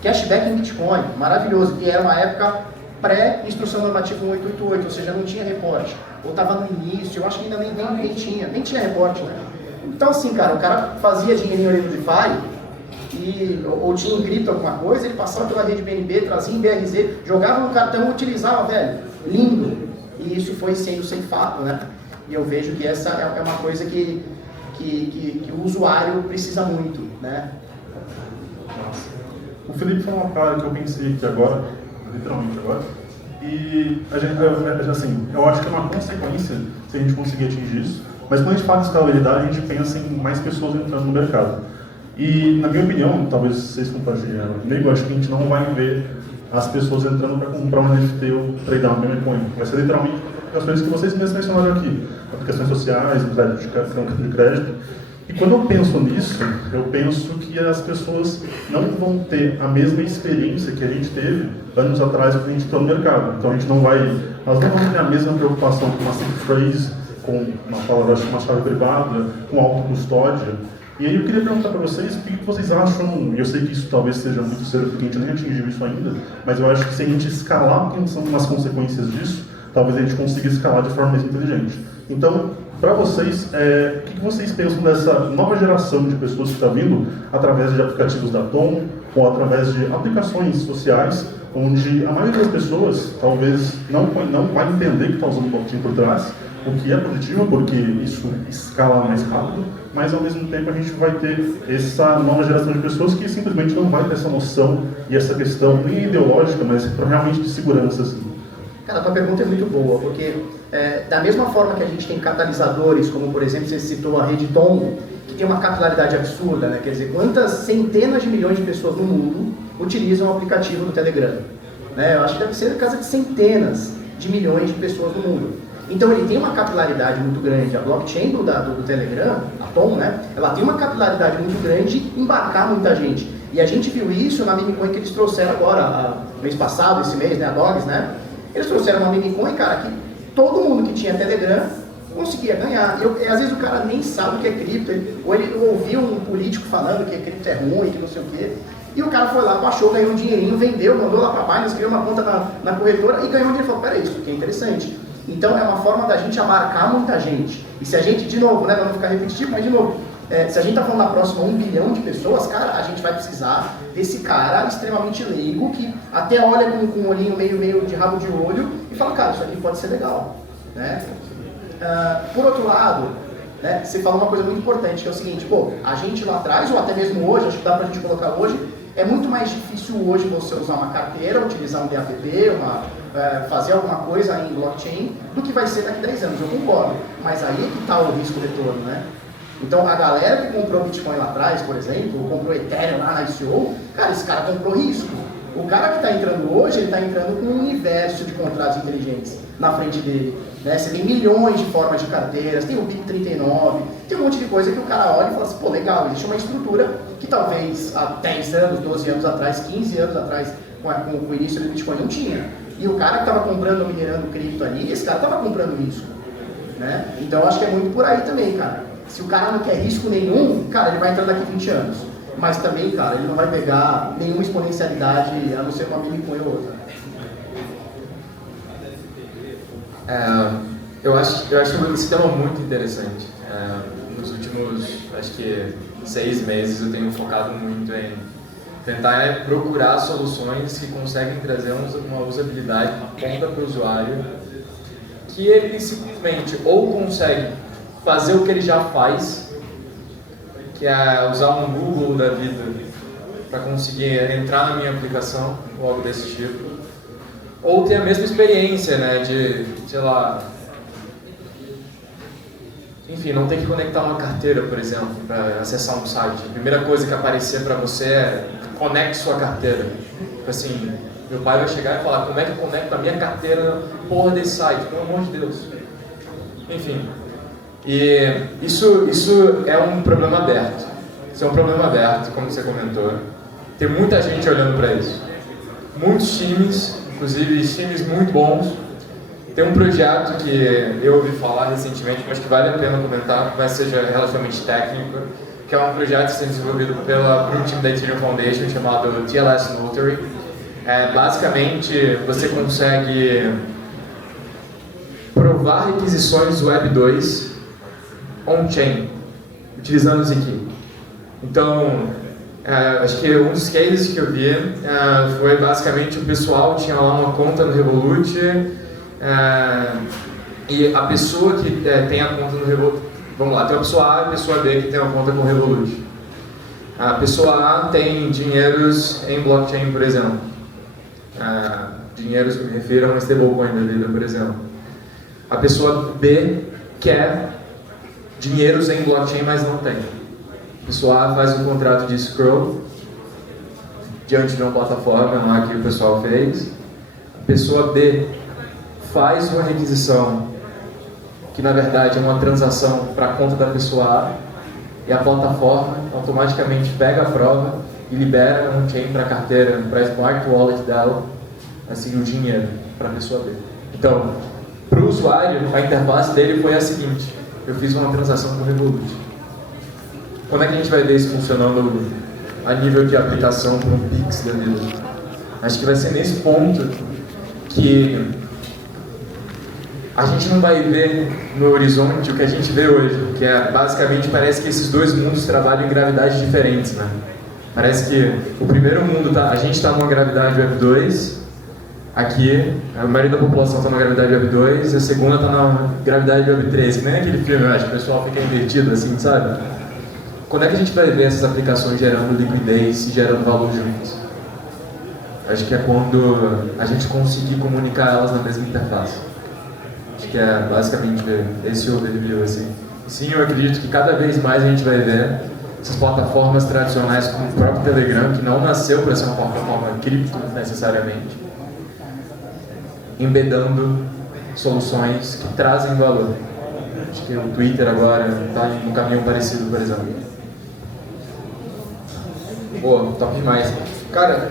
Cashback em Bitcoin, maravilhoso, e era uma época pré-instrução normativa 1888, ou seja, não tinha reporte, ou estava no início, eu acho que ainda nem tinha reporte, né? Então assim, cara, o cara fazia dinheirinho ali no DeFi, ou tinha em cripto alguma coisa, ele passava pela rede BNB, trazia em BRZ, jogava no cartão, utilizava, velho, lindo. E isso foi sendo ceifado, né? E eu vejo que essa é uma coisa que o usuário precisa muito, né? Nossa. O Felipe falou uma parada que eu pensei aqui agora, literalmente agora, e a gente, assim, eu acho que é uma consequência se a gente conseguir atingir isso, mas quando a gente fala de escalabilidade, a gente pensa em mais pessoas entrando no mercado. E, na minha opinião, talvez vocês compartilhem comigo, acho que a gente não vai ver as pessoas entrando para comprar um NFT ou tradear um Bitcoin. Vai ser literalmente as coisas que vocês mesmos mencionaram aqui, aplicações sociais, cartão de crédito. E quando eu penso nisso, eu penso que as pessoas não vão ter a mesma experiência que a gente teve anos atrás quando a gente entrou no mercado. Então nós não vamos ter a mesma preocupação com uma seed phrase, com uma chave privada, com autocustódia. E aí eu queria perguntar para vocês o que vocês acham, e eu sei que isso talvez seja muito cedo porque a gente nem atingiu isso ainda, mas eu acho que se a gente escalar pensando nas consequências disso, talvez a gente consiga escalar de forma mais inteligente. Então, para vocês, o que vocês pensam dessa nova geração de pessoas que está vindo através de aplicativos da Tom ou através de aplicações sociais, onde a maioria das pessoas talvez não vai entender que está usando blockchain por trás, o que é positivo porque isso escala mais rápido, mas ao mesmo tempo a gente vai ter essa nova geração de pessoas que simplesmente não vai ter essa noção e essa questão nem ideológica, mas realmente de segurança. Assim. Cara, a tua pergunta é muito boa, porque da mesma forma que a gente tem catalisadores, como por exemplo você citou a rede Tom, que tem uma capilaridade absurda, né? Quer dizer, quantas centenas de milhões de pessoas no mundo utilizam o aplicativo do Telegram? Né? Eu acho que deve ser casa de centenas de milhões de pessoas no mundo. Então ele tem uma capilaridade muito grande. A blockchain do Telegram, a Tom, né? Ela tem uma capilaridade muito grande de embarcar muita gente. E a gente viu isso na memecoin que eles trouxeram agora, mês passado, esse mês, né? A Dogs, né? Eles trouxeram uma memecoin, cara, que todo mundo que tinha Telegram conseguia ganhar. E às vezes o cara nem sabe o que é cripto, ou ele ouviu um político falando que cripto é ruim, que não sei o quê. E o cara foi lá, baixou, ganhou um dinheirinho, vendeu, mandou lá para Binance, criou uma conta na corretora e ganhou um dinheiro. Falou, peraí, isso aqui é interessante. Então é uma forma da gente abarcar muita gente. E se a gente, de novo, né, para não ficar repetitivo, mas de novo, se a gente está falando na próxima 1 bilhão de pessoas, cara, a gente vai precisar desse cara extremamente leigo, que até olha com um olhinho meio de rabo de olho e fala, cara, isso aqui pode ser legal. Né? Por outro lado, né, você falou uma coisa muito importante, que é o seguinte, pô, a gente lá atrás, ou até mesmo hoje, acho que dá pra gente colocar hoje, é muito mais difícil hoje você usar uma carteira, utilizar um DAPP, fazer alguma coisa em blockchain, do que vai ser daqui a 10 anos, eu concordo. Mas aí é que está o risco-retorno, né? Então a galera que comprou Bitcoin lá atrás, por exemplo, ou comprou Ethereum lá na ICO, cara, esse cara comprou risco. O cara que está entrando hoje, ele está entrando com um universo de contratos inteligentes na frente dele. Né? Você tem milhões de formas de carteiras, tem o BIP39, tem um monte de coisa que o cara olha e fala assim, pô, legal, existe uma estrutura que talvez há 10 anos, 12 anos atrás, 15 anos atrás, com o início do Bitcoin não tinha. E o cara que estava comprando, minerando cripto ali, esse cara estava comprando risco. Né? Então eu acho que é muito por aí também, cara. Se o cara não quer risco nenhum, cara, ele vai entrar daqui 20 anos. mas também, cara, ele não vai pegar nenhuma exponencialidade, a não ser uma mini coin ou outra. Eu acho esse tema muito interessante. Nos últimos, acho que 6 meses, eu tenho focado muito em tentar procurar soluções que conseguem trazer uma usabilidade, uma ponta para o usuário, que ele simplesmente ou consegue fazer o que ele já faz, que é usar um Google da vida para conseguir entrar na minha aplicação, ou algo desse tipo, ou ter a mesma experiência, né, de, sei lá, enfim, não ter que conectar uma carteira, por exemplo, para acessar um site. A primeira coisa que aparecer para você é conecte sua carteira. Tipo assim, meu pai vai chegar e falar, como é que eu conecto a minha carteira na porra desse site? Pelo amor de Deus. Enfim, e isso é um problema aberto. Isso é um problema aberto, como você comentou. Tem muita gente olhando para isso. Muitos times, inclusive times muito bons. Tem um projeto que eu ouvi falar recentemente, mas que vale a pena comentar, que vai ser relativamente técnico, que é um projeto que está desenvolvido por um time da Ethereum Foundation chamado TLS Notary. Basicamente, você consegue provar requisições Web 2 on-chain, utilizando o Zkey. Então, acho que um dos cases que eu vi foi basicamente o pessoal tinha lá uma conta no Revolut, e a pessoa que tem a conta no Revolut, vamos lá, tem a pessoa A e a pessoa B que tem uma conta com o Revolut. A pessoa A tem dinheiros em blockchain, por exemplo. Dinheiros que me refiro a uma stablecoin da vida, por exemplo. A pessoa B quer dinheiros em blockchain, mas não tem. A pessoa A faz um contrato de escrow diante de uma plataforma lá que o pessoal fez. A pessoa B faz uma requisição que na verdade é uma transação para a conta da pessoa A, e a plataforma automaticamente pega a prova e libera um chain para a carteira, para a smart wallet dela, assim, o dinheiro para a pessoa B. Então, para o usuário, a interface dele foi a seguinte: eu fiz uma transação com o Revolut. Como é que a gente vai ver isso funcionando a nível de aplicação para um Pix da vida? Acho que vai ser nesse ponto que a gente não vai ver no horizonte o que a gente vê hoje, que é basicamente parece que esses dois mundos trabalham em gravidades diferentes, né? Parece que o primeiro mundo a gente está numa gravidade Web 2, aqui a maioria da população está na gravidade Web 2, a segunda está na gravidade Web 3, que nem aquele filme, eu acho que o pessoal fica invertido assim, sabe? Quando é que a gente vai ver essas aplicações gerando liquidez e gerando valor juntos? Acho que é quando a gente conseguir comunicar elas na mesma interface. Acho que é basicamente esse overview, assim. Sim, eu acredito que cada vez mais a gente vai ver essas plataformas tradicionais como o próprio Telegram, que não nasceu para ser uma plataforma cripto necessariamente, embedando soluções que trazem valor. Acho que o Twitter agora está em um caminho parecido, por exemplo. Pô, top demais. Cara,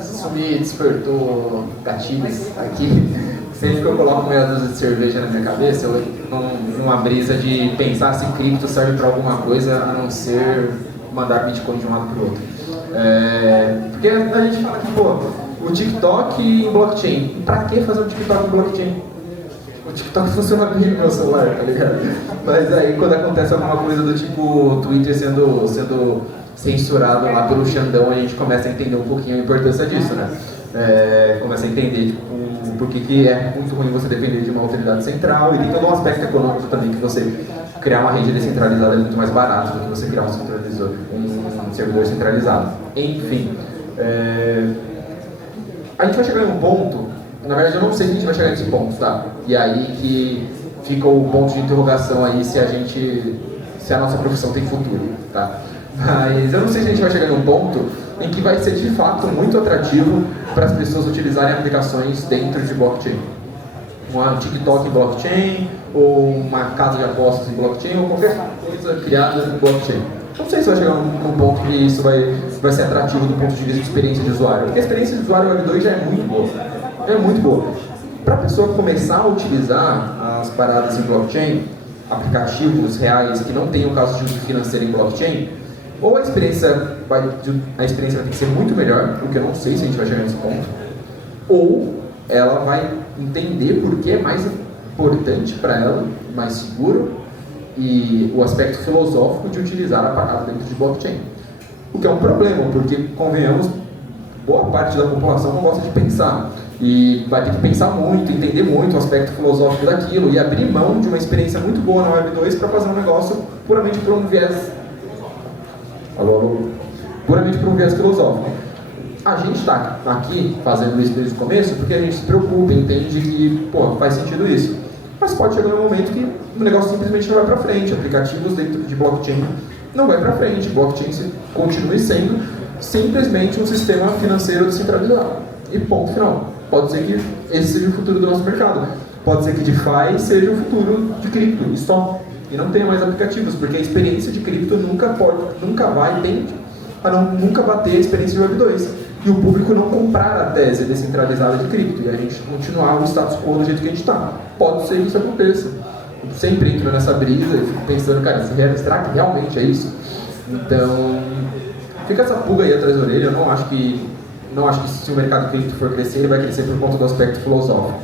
isso me despertou gatilhos aqui. Sempre que eu coloco meia dúzia de cerveja na minha cabeça, eu numa brisa de pensar se cripto serve para alguma coisa a não ser mandar Bitcoin de um lado para o outro. Porque a gente fala que, pô, o TikTok em blockchain, pra que fazer um TikTok em blockchain? O TikTok funciona bem no meu celular, tá ligado? Mas aí quando acontece alguma coisa do tipo o Twitter sendo censurado lá pelo Xandão, a gente começa a entender um pouquinho a importância disso, né? Começa a entender, tipo, por que é muito ruim você depender de uma autoridade central, e tem todo um aspecto econômico também, que você criar uma rede descentralizada é muito mais barato do que você criar um servidor centralizado. Enfim, a gente vai chegar em um ponto, na verdade eu não sei se a gente vai chegar nesse ponto, tá? E aí que fica o ponto de interrogação aí se a nossa profissão tem futuro, tá? Mas eu não sei se a gente vai chegar num ponto em que vai ser de fato muito atrativo para as pessoas utilizarem aplicações dentro de blockchain. Um TikTok em blockchain, ou uma casa de apostas em blockchain, ou qualquer coisa criada em blockchain. Não sei se vai chegar num ponto que isso vai ser atrativo do ponto de vista de experiência de usuário, porque a experiência de usuário Web 2 já é muito boa. É muito boa. Para a pessoa começar a utilizar as paradas em blockchain, aplicativos reais que não tenham caso de uso financeiro em blockchain, ou a experiência vai ter que ser muito melhor, porque eu não sei se a gente vai chegar nesse ponto, ou ela vai entender por que é mais importante para ela, mais seguro, e o aspecto filosófico de utilizar a parada dentro de blockchain. O que é um problema, porque, convenhamos, boa parte da população não gosta de pensar. E vai ter que pensar muito, entender muito o aspecto filosófico daquilo e abrir mão de uma experiência muito boa na Web 2 para fazer um negócio puramente por um viés. Puramente por um viés filosófico. A gente está aqui fazendo isso desde o começo porque a gente se preocupa, entende que faz sentido isso. Mas pode chegar um momento que o negócio simplesmente não vai para frente, aplicativos dentro de blockchain não vai para frente, blockchain continue sendo simplesmente um sistema financeiro descentralizado. E ponto final. Pode ser que esse seja o futuro do nosso mercado. Pode ser que DeFi seja o futuro de cripto, e só. E não tenha mais aplicativos, porque a experiência de cripto nunca vai, tende a nunca bater a experiência de Web 2. E o público não comprar a tese descentralizada de cripto, e a gente continuar o status quo do jeito que a gente está. Pode ser que isso aconteça. Eu sempre entro nessa brisa e fico pensando, cara, será que realmente é isso? Então, fica essa pulga aí atrás da orelha. Eu não acho que se o mercado cripto for crescer, ele vai crescer por conta do aspecto filosófico.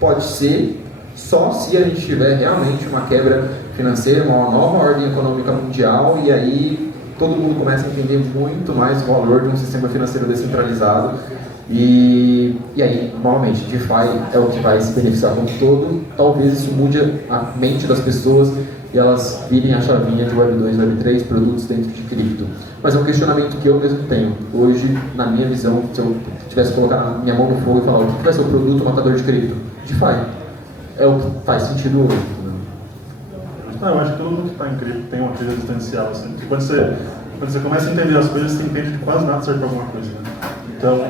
Pode ser só se a gente tiver realmente uma quebra financeira, uma nova ordem econômica mundial, e aí todo mundo começa a entender muito mais o valor de um sistema financeiro descentralizado. E aí, novamente, DeFi é o que vai se beneficiar como todo. Talvez isso mude a mente das pessoas e elas virem a chavinha de Web 2, Web 3, produtos dentro de cripto. Mas é um questionamento que eu mesmo tenho. Hoje, na minha visão, se eu tivesse que colocar minha mão no fogo e falar o que vai ser o produto matador de cripto? DeFi. É o que faz sentido hoje. Eu acho que tudo que está em cripto tem uma crise existencial. Assim. Quando você começa a entender as coisas, você entende que quase nada serve para alguma coisa. Né? Então,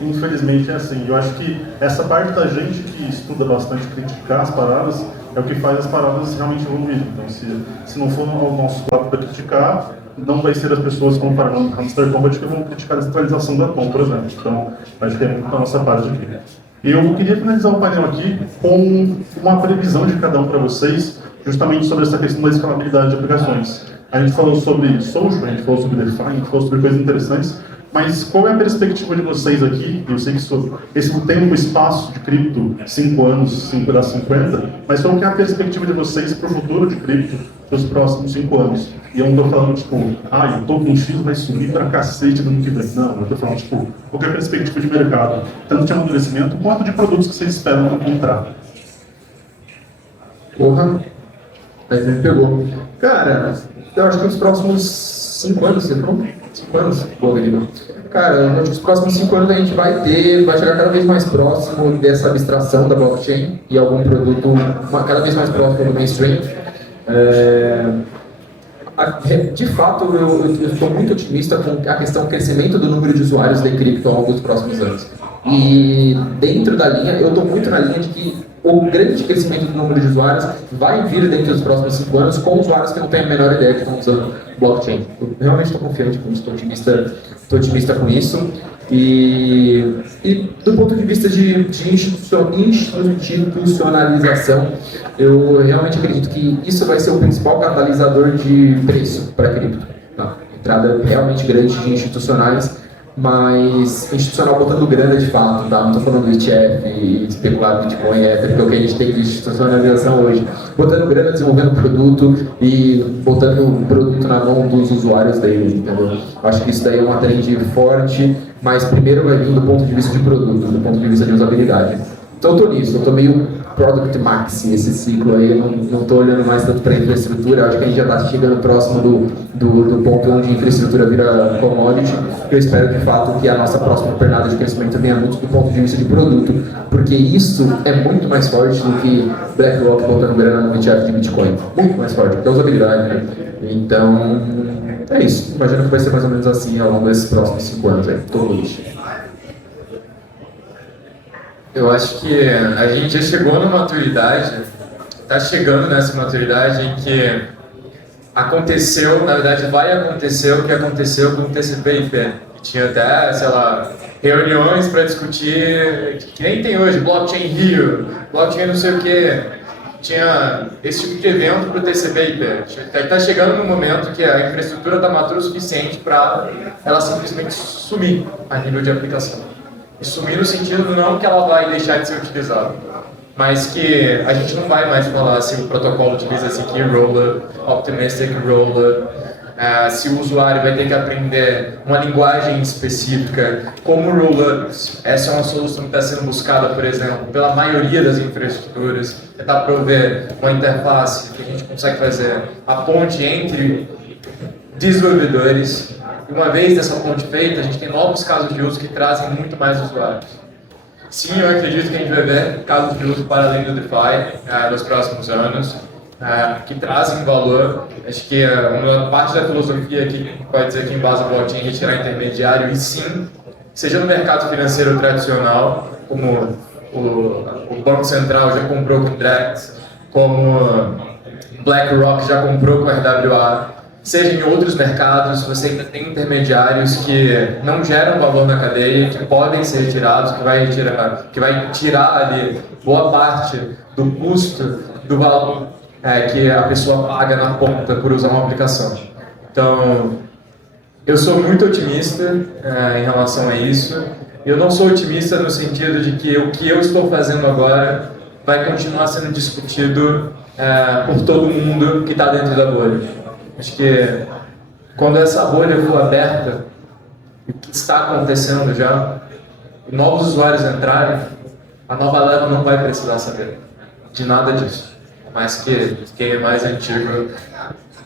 infelizmente é assim. Eu acho que essa parte da gente que estuda bastante criticar as paradas é o que faz as paradas realmente evoluírem. Então, se não for o nosso lado para criticar, não vai ser as pessoas como para o Hamster Combat que vão criticar a descentralização da Atom, por exemplo. Então, acho que é muito da nossa parte aqui. Eu queria finalizar o painel aqui com uma previsão de cada um para vocês, justamente sobre essa questão da escalabilidade de aplicações. A gente falou sobre social, a gente falou sobre DeFi, a gente falou sobre coisas interessantes, mas qual é a perspectiva de vocês aqui? Eu sei que esse tem um espaço de cripto 5 anos, 5 das 50, mas qual é a perspectiva de vocês para o futuro de cripto nos próximos 5 anos? E eu não estou falando, tipo, o token X vai subir pra cacete no ano que vem. Não, eu estou falando, tipo, qual é a perspectiva de mercado, tanto de amadurecimento quanto de produtos que vocês esperam encontrar. Porra, aí me pegou. Cara, eu acho que nos próximos 5 anos, você falou? 5 anos? Boa, Guilherme. Cara, eu acho que nos próximos 5 anos a gente vai chegar cada vez mais próximo dessa abstração da blockchain e algum produto cada vez mais próximo do mainstream. De fato, eu estou muito otimista com a questão do crescimento do número de usuários da cripto ao longo dos próximos anos. E dentro da linha, eu estou muito na linha de que o grande crescimento do número de usuários vai vir dentro dos próximos 5 anos com usuários que não têm a menor ideia que estão usando blockchain. Eu realmente estou confiante com isso, estou otimista com isso. E do ponto de vista de institucionalização, eu realmente acredito que isso vai ser o principal catalisador de preço para a cripto. Tá? Entrada realmente grande de institucionais, mas institucional botando grana de fato, tá? Não estou falando do ETF e especular Bitcoin, porque é o que a gente tem de institucionalização hoje. Botando grana, desenvolvendo produto e botando o produto na mão dos usuários deles, entendeu? Acho que isso daí é uma trend forte, mas primeiro vai vir do ponto de vista de produto, do ponto de vista de usabilidade. Então eu estou nisso, eu estou meio Product Maxi, esse ciclo aí, eu não estou olhando mais tanto para a infraestrutura, acho que a gente já está chegando próximo do ponto onde a infraestrutura vira commodity. Eu espero de fato que a nossa próxima pernada de crescimento venha muito do ponto de vista de produto, porque isso é muito mais forte do que BlackRock botando grana no ETF de Bitcoin, muito mais forte, porque é usabilidade, né? Então, é isso, imagino que vai ser mais ou menos assim ao longo desses próximos 5 anos aí, estou feliz. Eu acho que a gente já chegou na maturidade, está chegando nessa maturidade em que aconteceu, na verdade vai acontecer o que aconteceu com o TCP/IP. Tinha até, sei lá, reuniões para discutir, que nem tem hoje, blockchain Rio, blockchain não sei o quê. tinha esse tipo de evento para o TCP/IP. Está chegando no momento que a infraestrutura está madura o suficiente para ela simplesmente sumir a nível de aplicação. E sumir no sentido não que ela vai deixar de ser utilizada, mas que a gente não vai mais falar se o protocolo utiliza Secure Rollup, Optimistic Rollup, se o usuário vai ter que aprender uma linguagem específica, como rollups. Essa é uma solução que está sendo buscada, por exemplo, pela maioria das infraestruturas, tentar prover uma interface que a gente consegue fazer a ponte entre desenvolvedores. E uma vez dessa ponte feita, a gente tem novos casos de uso que trazem muito mais usuários. Sim, eu acredito que a gente vai ver casos de uso para além do DeFi nos próximos anos, que trazem valor. Acho que uma parte da filosofia que vai dizer que embasa o blockchain é retirar intermediário, e sim, seja no mercado financeiro tradicional, como o Banco Central já comprou com Drex, como BlackRock já comprou com RWA, seja em outros mercados, você ainda tem intermediários que não geram valor na cadeia, que podem ser retirados, que vai tirar ali boa parte do custo do valor que a pessoa paga na ponta por usar uma aplicação. Então, eu sou muito otimista em relação a isso. Eu não sou otimista no sentido de que o que eu estou fazendo agora vai continuar sendo discutido por todo mundo que está dentro da bolha. Acho que quando essa bolha for aberta, o que está acontecendo já, e novos usuários entrarem, a nova leva não vai precisar saber de nada disso. Mas que quem é mais antigo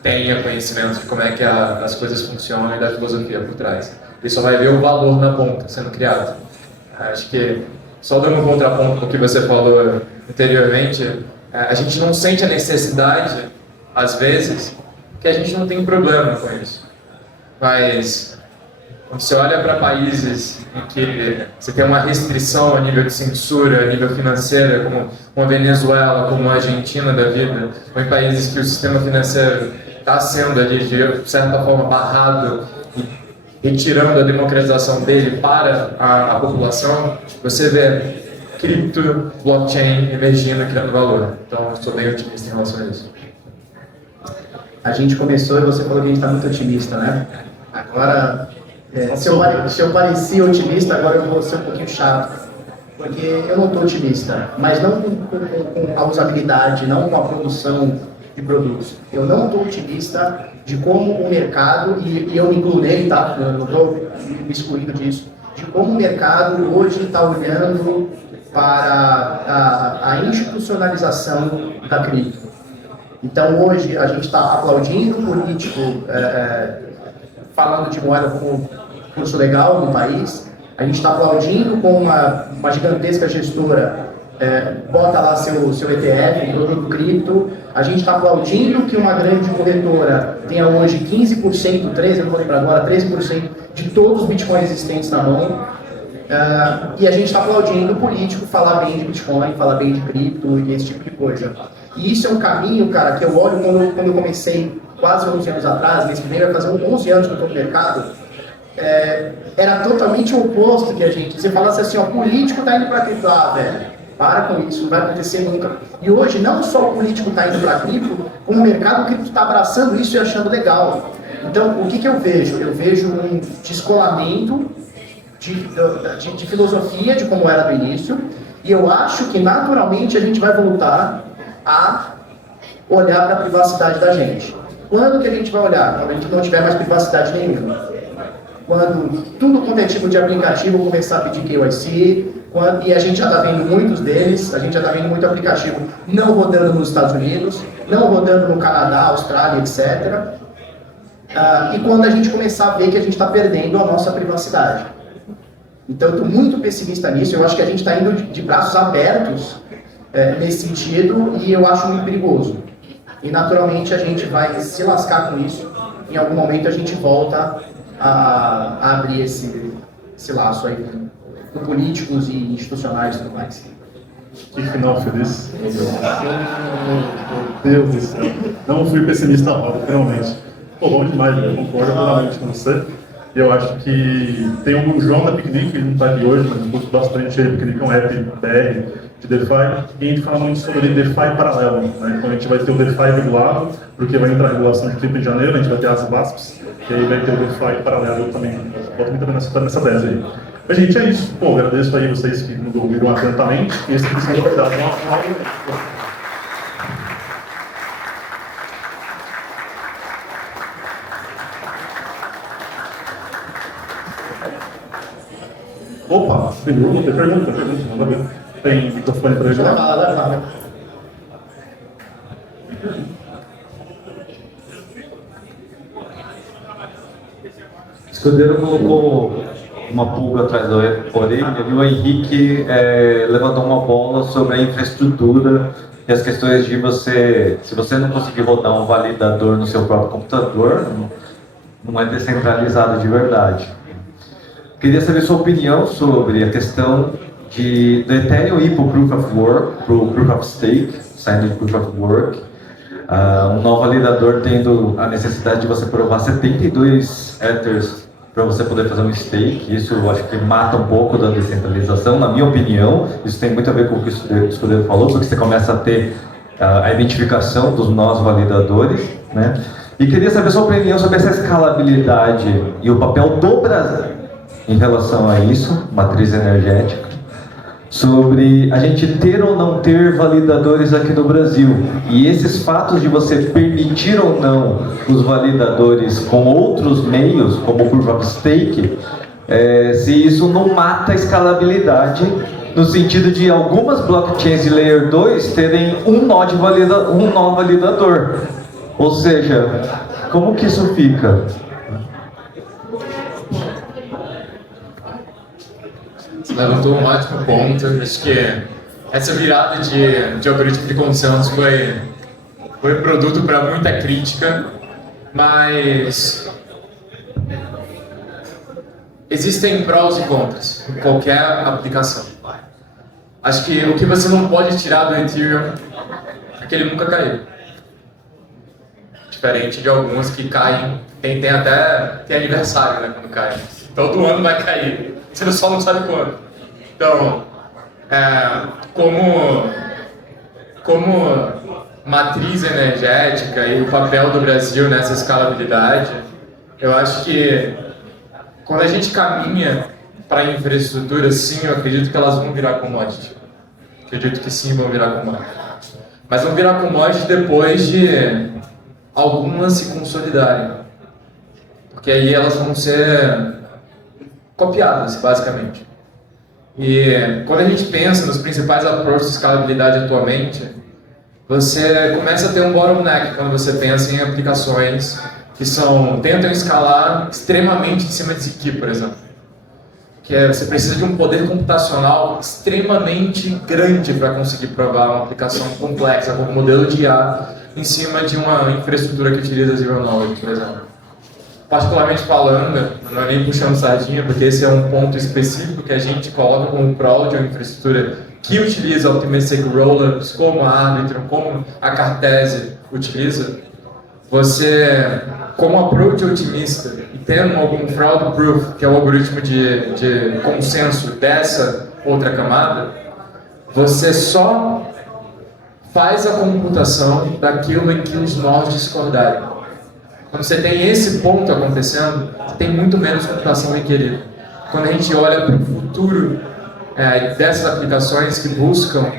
tenha conhecimento de como é que as coisas funcionam e da filosofia por trás. Ele só vai ver o valor na ponta sendo criado. Acho que, só dando um contraponto ao que você falou anteriormente, a gente não sente a necessidade, às vezes, que a gente não tem problema com isso. Mas, quando você olha para países em que você tem uma restrição a nível de censura, a nível financeiro, como uma Venezuela, como uma Argentina da vida, ou em países que o sistema financeiro está sendo ali, de certa forma, barrado e retirando a democratização dele para a população, você vê cripto, blockchain emergindo e criando valor. Então, estou bem otimista em relação a isso. A gente começou e você falou que a gente está muito otimista, né? Agora, se eu parecia otimista, agora eu vou ser um pouquinho chato. Porque eu não estou otimista, mas não com a usabilidade, não com a produção de produtos. Eu não estou otimista de como o mercado, e eu me incluo nele, tá? Eu não estou me excluindo disso, de como o mercado hoje está olhando para a institucionalização da cripto. Então, hoje, a gente está aplaudindo o político falando de moeda como curso legal no país. A gente está aplaudindo com uma gigantesca gestora bota lá seu ETF, produto cripto. A gente está aplaudindo que uma grande corretora tenha hoje 15%, 13%, eu não vou lembrar agora, 13% de todos os bitcoins existentes na mão. E a gente está aplaudindo o político falar bem de Bitcoin, falar bem de cripto e esse tipo de coisa. E isso é um caminho, cara, que eu olho quando eu comecei quase 11 anos atrás, mês que vem vai fazer 11 anos que eu estou no mercado, era totalmente o oposto que a gente... Você falasse assim, ó, político está indo para cripto, velho, para com isso, não vai acontecer nunca. E hoje, não só o político está indo para cripto, como o mercado cripto está abraçando isso e achando legal. Então, o que eu vejo? Eu vejo um descolamento de filosofia, de como era no início, e eu acho que naturalmente a gente vai voltar a olhar para a privacidade da gente. Quando que a gente vai olhar? Quando a gente não tiver mais privacidade nenhuma. Quando tudo quanto é tipo de aplicativo começar a pedir KYC, e a gente já está vendo muitos deles, a gente já está vendo muito aplicativo não rodando nos Estados Unidos, não rodando no Canadá, Austrália, etc. E quando a gente começar a ver que a gente está perdendo a nossa privacidade. Então, eu estou muito pessimista nisso. Eu acho que a gente está indo de braços abertos nesse sentido, e eu acho muito perigoso. E, naturalmente, a gente vai se lascar com isso. Em algum momento, a gente volta a abrir esse laço aí com políticos e institucionais e tudo mais. Que final feliz. Meu Deus do céu. Não fui pessimista logo, finalmente. Pô, bom demais, eu concordo plenamente com você. Eu acho que tem o João da Piquenique, ele não está aqui hoje, mas eu curto bastante ele, Piquenique é um rap BR de DeFi, e a gente fala muito sobre DeFi paralelo, né? Então a gente vai ter o DeFi regulado, porque vai entrar a regulação de cripto em janeiro, a gente vai ter as VASPs, e aí vai ter o DeFi paralelo também. Boto muito nessa tese aí. Mas, gente, é isso. Pô, agradeço aí vocês que nos ouviram atentamente, e esse que são convidados. Opa, pergunta, manda ver. Tem microfone para ajudar? Vai. O Escudeiro colocou uma pulga atrás da orelha e o Henrique levantou uma bola sobre a infraestrutura e as questões de se você não conseguir rodar um validador no seu próprio computador, não é descentralizado de verdade. Queria saber sua opinião sobre a questão do Ethereum ir para o Proof of Work, para o Proof of Stake, saindo de Proof of Work. Um novo validador tendo a necessidade de você provar 72 Ethers para você poder fazer um stake. Isso eu acho que mata um pouco da descentralização, na minha opinião. Isso tem muito a ver com o que o Escudeiro falou, porque você começa a ter a identificação dos nós validadores, né? E queria saber sua opinião sobre essa escalabilidade e o papel do Brasil em relação a isso, matriz energética, sobre a gente ter ou não ter validadores aqui no Brasil. E esses fatos de você permitir ou não os validadores com outros meios, como o Proof of Stake, se isso não mata a escalabilidade, no sentido de algumas blockchains de Layer 2 terem um nó validador. Ou seja, como que isso fica? Você levantou um ótimo ponto. Acho que essa virada de algoritmo de consenso foi produto para muita crítica, mas existem prós e contras em qualquer aplicação. Acho que o que você não pode tirar do Ethereum é que ele nunca caiu. Diferente de alguns que caem, tem aniversário, né, quando cai. Todo ano vai cair. Você só não sabe quando. Então, como matriz energética e o papel do Brasil nessa escalabilidade, eu acho que quando a gente caminha para a infraestrutura, sim, eu acredito que elas vão virar commodity. Acredito que sim, vão virar commodity. Mas vão virar commodity depois de algumas se consolidarem. Porque aí elas vão ser copiadas, basicamente. E quando a gente pensa nos principais approaches de escalabilidade atualmente, você começa a ter um bottleneck quando você pensa em aplicações que tentam escalar extremamente em cima de ZK, por exemplo. Você precisa de um poder computacional extremamente grande para conseguir provar uma aplicação complexa, como um modelo de IA, em cima de uma infraestrutura que utiliza Zero Knowledge, por exemplo. Particularmente falando, não é nem puxando sardinha, porque esse é um ponto específico que a gente coloca como prol de uma infraestrutura que utiliza Optimistic Rollups, como a Arbitrum, como a Cartese utiliza. Você, como approach otimista, e tendo algum fraud proof, que é o algoritmo de consenso dessa outra camada, você só faz a computação daquilo em que os nós discordarem. Quando você tem esse ponto acontecendo, você tem muito menos computação requerida. Quando a gente olha para o futuro dessas aplicações que buscam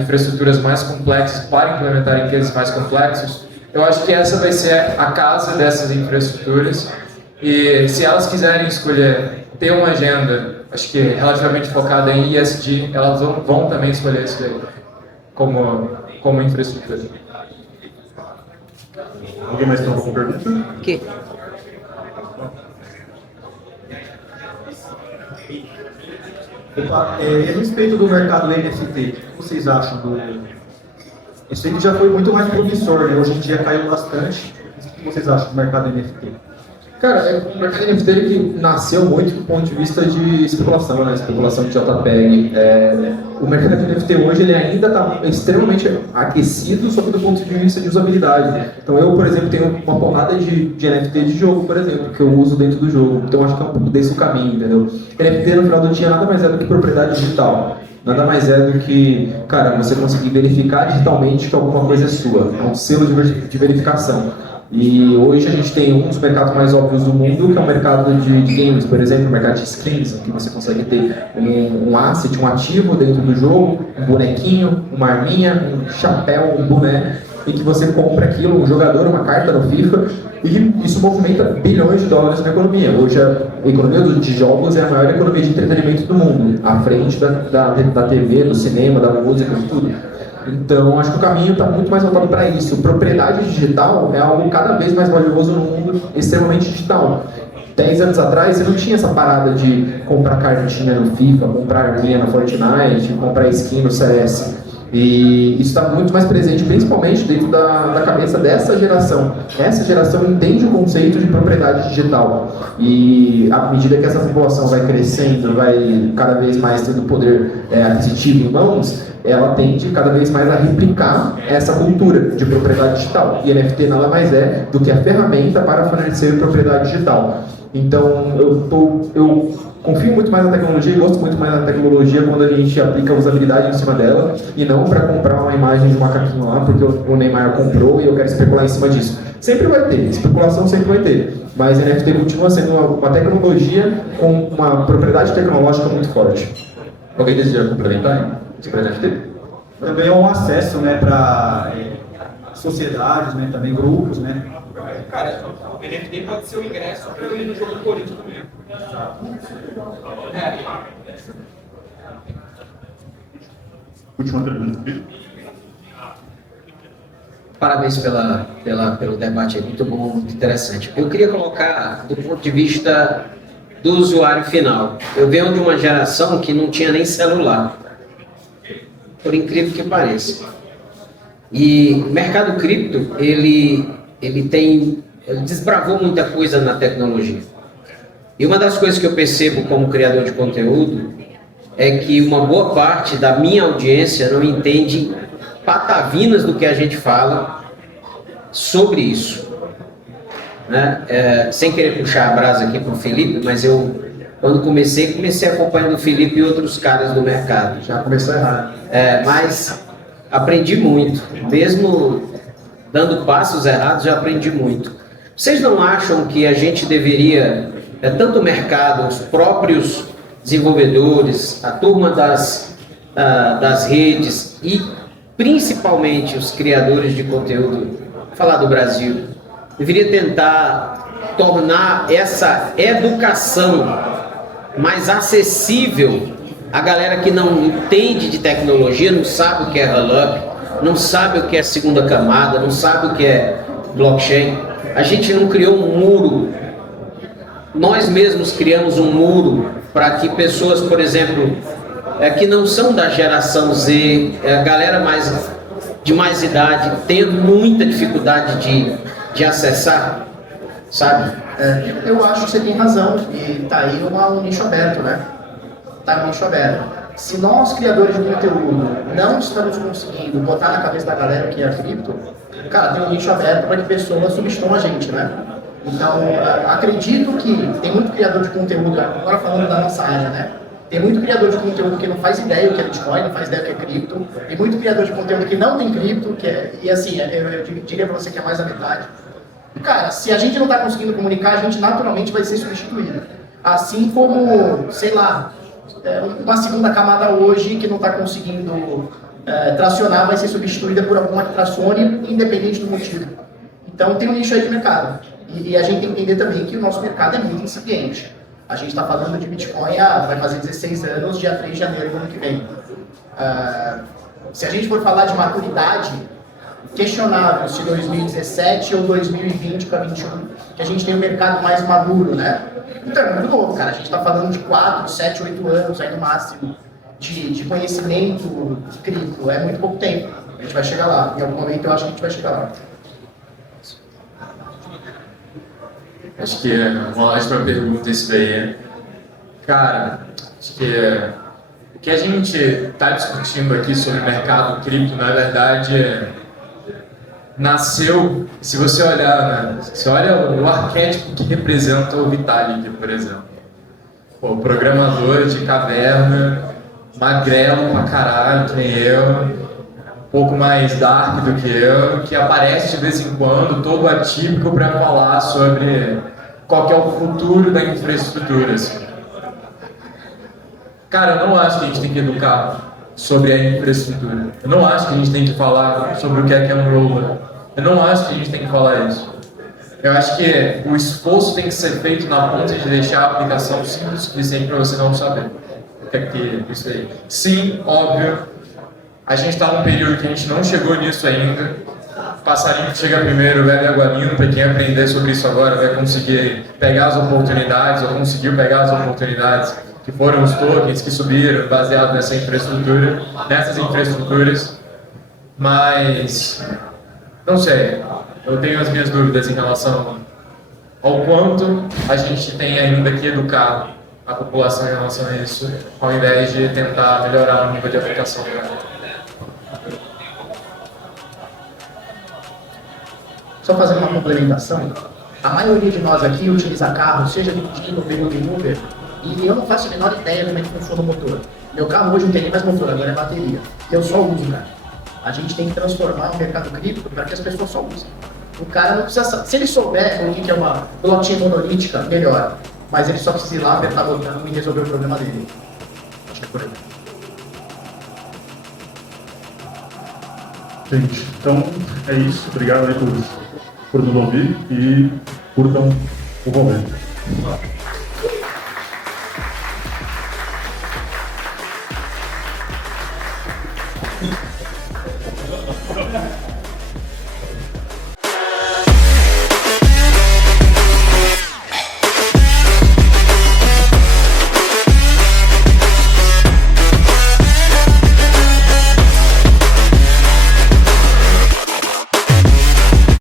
infraestruturas mais complexas para implementar em cases mais complexos, eu acho que essa vai ser a casa dessas infraestruturas. E se elas quiserem escolher ter uma agenda, acho que relativamente focada em ESG, elas vão também escolher isso daí como infraestrutura. Alguém mais tem alguma pergunta? Que? Opa, a respeito do mercado NFT, o que vocês acham do... Isso aí já foi muito mais promissor, né? Hoje em dia caiu bastante. O que vocês acham do mercado NFT? Cara, o mercado NFT ele nasceu muito do ponto de vista de especulação, né? Especulação de JPEG. O mercado de NFT hoje ele ainda está extremamente aquecido, só que do ponto de vista de usabilidade. Então eu, por exemplo, tenho uma porrada de NFT de jogo, por exemplo, que eu uso dentro do jogo. Então acho que é um pouco desse o caminho, entendeu? NFT no final do dia nada mais é do que propriedade digital. Nada mais é do que, cara, você conseguir verificar digitalmente que alguma coisa é sua. É um selo de verificação. E hoje a gente tem um dos mercados mais óbvios do mundo, que é o mercado de games, por exemplo, o mercado de skins, em que você consegue ter um asset, um ativo dentro do jogo, um bonequinho, uma arminha, um chapéu, um boné, em que você compra aquilo, um jogador, uma carta no FIFA, e isso movimenta bilhões de dólares na economia. Hoje a economia de jogos é a maior economia de entretenimento do mundo, à frente da TV, do cinema, da música, de tudo. Então, acho que o caminho está muito mais voltado para isso. Propriedade digital é algo cada vez mais valioso no mundo extremamente digital. 10 anos atrás, você não tinha essa parada de comprar cartinha no FIFA, comprar arminha no Fortnite, comprar skin no CS. E isso está muito mais presente, principalmente dentro da cabeça dessa geração. Essa geração entende o conceito de propriedade digital. E à medida que essa população vai crescendo, vai cada vez mais tendo poder aquisitivo em mãos, ela tende cada vez mais a replicar essa cultura de propriedade digital. E NFT nada mais é do que a ferramenta para fornecer propriedade digital. Então, eu confio muito mais na tecnologia e gosto muito mais da tecnologia quando a gente aplica a usabilidade em cima dela e não para comprar uma imagem de um macaquinho lá porque o Neymar comprou e eu quero especular em cima disso. Sempre vai ter, especulação sempre vai ter, mas NFT continua sendo uma tecnologia com uma propriedade tecnológica muito forte. Alguém deseja complementar sobre NFT? Também é um acesso, né, para sociedades, né, também grupos, né. Cara, o NFT pode ser o ingresso para eu ir no jogo do Corinthians também. Última pergunta. Parabéns pelo debate, é muito bom, muito interessante. Eu queria colocar do ponto de vista do usuário final. Eu venho de uma geração que não tinha nem celular, por incrível que pareça. E o mercado cripto, ele desbravou muita coisa na tecnologia. E uma das coisas que eu percebo como criador de conteúdo é que uma boa parte da minha audiência não entende patavinas do que a gente fala sobre isso. Né? Sem querer puxar a brasa aqui para o Felipe, mas eu, quando comecei acompanhando o Felipe e outros caras do mercado. Já começou errado. Mas aprendi muito, mesmo dando passos errados, já aprendi muito. Vocês não acham que a gente deveria, tanto o mercado, os próprios desenvolvedores, a turma das redes e principalmente os criadores de conteúdo, vou falar do Brasil, deveria tentar tornar essa educação mais acessível à galera que não entende de tecnologia, não sabe o que é roll-up, não sabe o que é segunda camada, não sabe o que é blockchain. A gente não criou um muro, nós mesmos criamos um muro para que pessoas, por exemplo, que não são da geração Z, a galera de mais idade, tenha muita dificuldade de acessar, sabe? Eu acho que você tem razão, e tá aí um nicho aberto, né? Tá um nicho aberto. Se nós, criadores de conteúdo, não estamos conseguindo botar na cabeça da galera que é a cripto, cara, tem um nicho aberto para que pessoas substituam a gente, né? Então, acredito que tem muito criador de conteúdo, agora falando da nossa área, né? Tem muito criador de conteúdo que não faz ideia o que é Bitcoin, não faz ideia o que é cripto. Tem muito criador de conteúdo que não tem cripto, e assim, eu diria para você que é mais da metade. Cara, se a gente não está conseguindo comunicar, a gente naturalmente vai ser substituído. Assim como, sei lá, uma segunda camada hoje que não está conseguindo tracionar vai ser substituída por alguma que tracione, independente do motivo. Então tem um nicho aí de mercado. E a gente tem que entender também que o nosso mercado é muito incipiente. A gente está falando de Bitcoin vai fazer 16 anos, dia 3 de janeiro do ano que vem. Se a gente for falar de maturidade, questionável se 2017 ou 2020 para 2021, que a gente tem um mercado mais maduro, né? Então é muito novo, cara. A gente está falando de 4, 7, 8 anos aí no máximo de conhecimento cripto. É muito pouco tempo. A gente vai chegar lá. Em algum momento eu acho que a gente vai chegar lá. Acho que é uma ótima pergunta isso daí. Cara, acho que o que a gente está discutindo aqui sobre o mercado cripto, na verdade, nasceu, se você olhar, né, você olha o arquétipo que representa o Vitalik, por exemplo. Pô, programador de caverna, magrelo pra caralho, que nem eu, um pouco mais dark do que eu, que aparece de vez em quando, todo atípico para falar sobre qual que é o futuro da infraestrutura. Assim. Cara, eu não acho que a gente tem que educar sobre a infraestrutura. Eu não acho que a gente tem que falar sobre o que é Enroller. Eu não acho que a gente tem que falar isso. Eu acho que o esforço tem que ser feito na ponta de deixar a aplicação simples o suficiente para você não saber. O que é que isso aí? Sim, óbvio. A gente está num período que a gente não chegou nisso ainda. Passarinho que chega primeiro, bebe água limpa, quem aprender sobre isso agora vai conseguir pegar as oportunidades, ou conseguiu pegar as oportunidades que foram os tokens que subiram baseado nessa infraestrutura, nessas infraestruturas. Mas, não sei, eu tenho as minhas dúvidas em relação ao quanto a gente tem ainda que educar a população em relação a isso, ao invés de tentar melhorar o nível de aplicação dela. Só fazendo uma complementação, a maioria de nós aqui utiliza carro, seja dirigindo ou em Uber, e eu não faço a menor ideia de como é que funciona o motor. Meu carro hoje não tem nem mais motor, agora é bateria. Eu só uso, cara. A gente tem que transformar o mercado cripto para que as pessoas só usem. O cara não precisa saber. Se ele souber o que é uma blockchain monolítica, melhor. Mas ele só precisa ir lá, apertar o botão e resolver o problema dele. Acho que é por aí. Gente, então é isso. Obrigado aí por nos ouvir e curtam o rolê.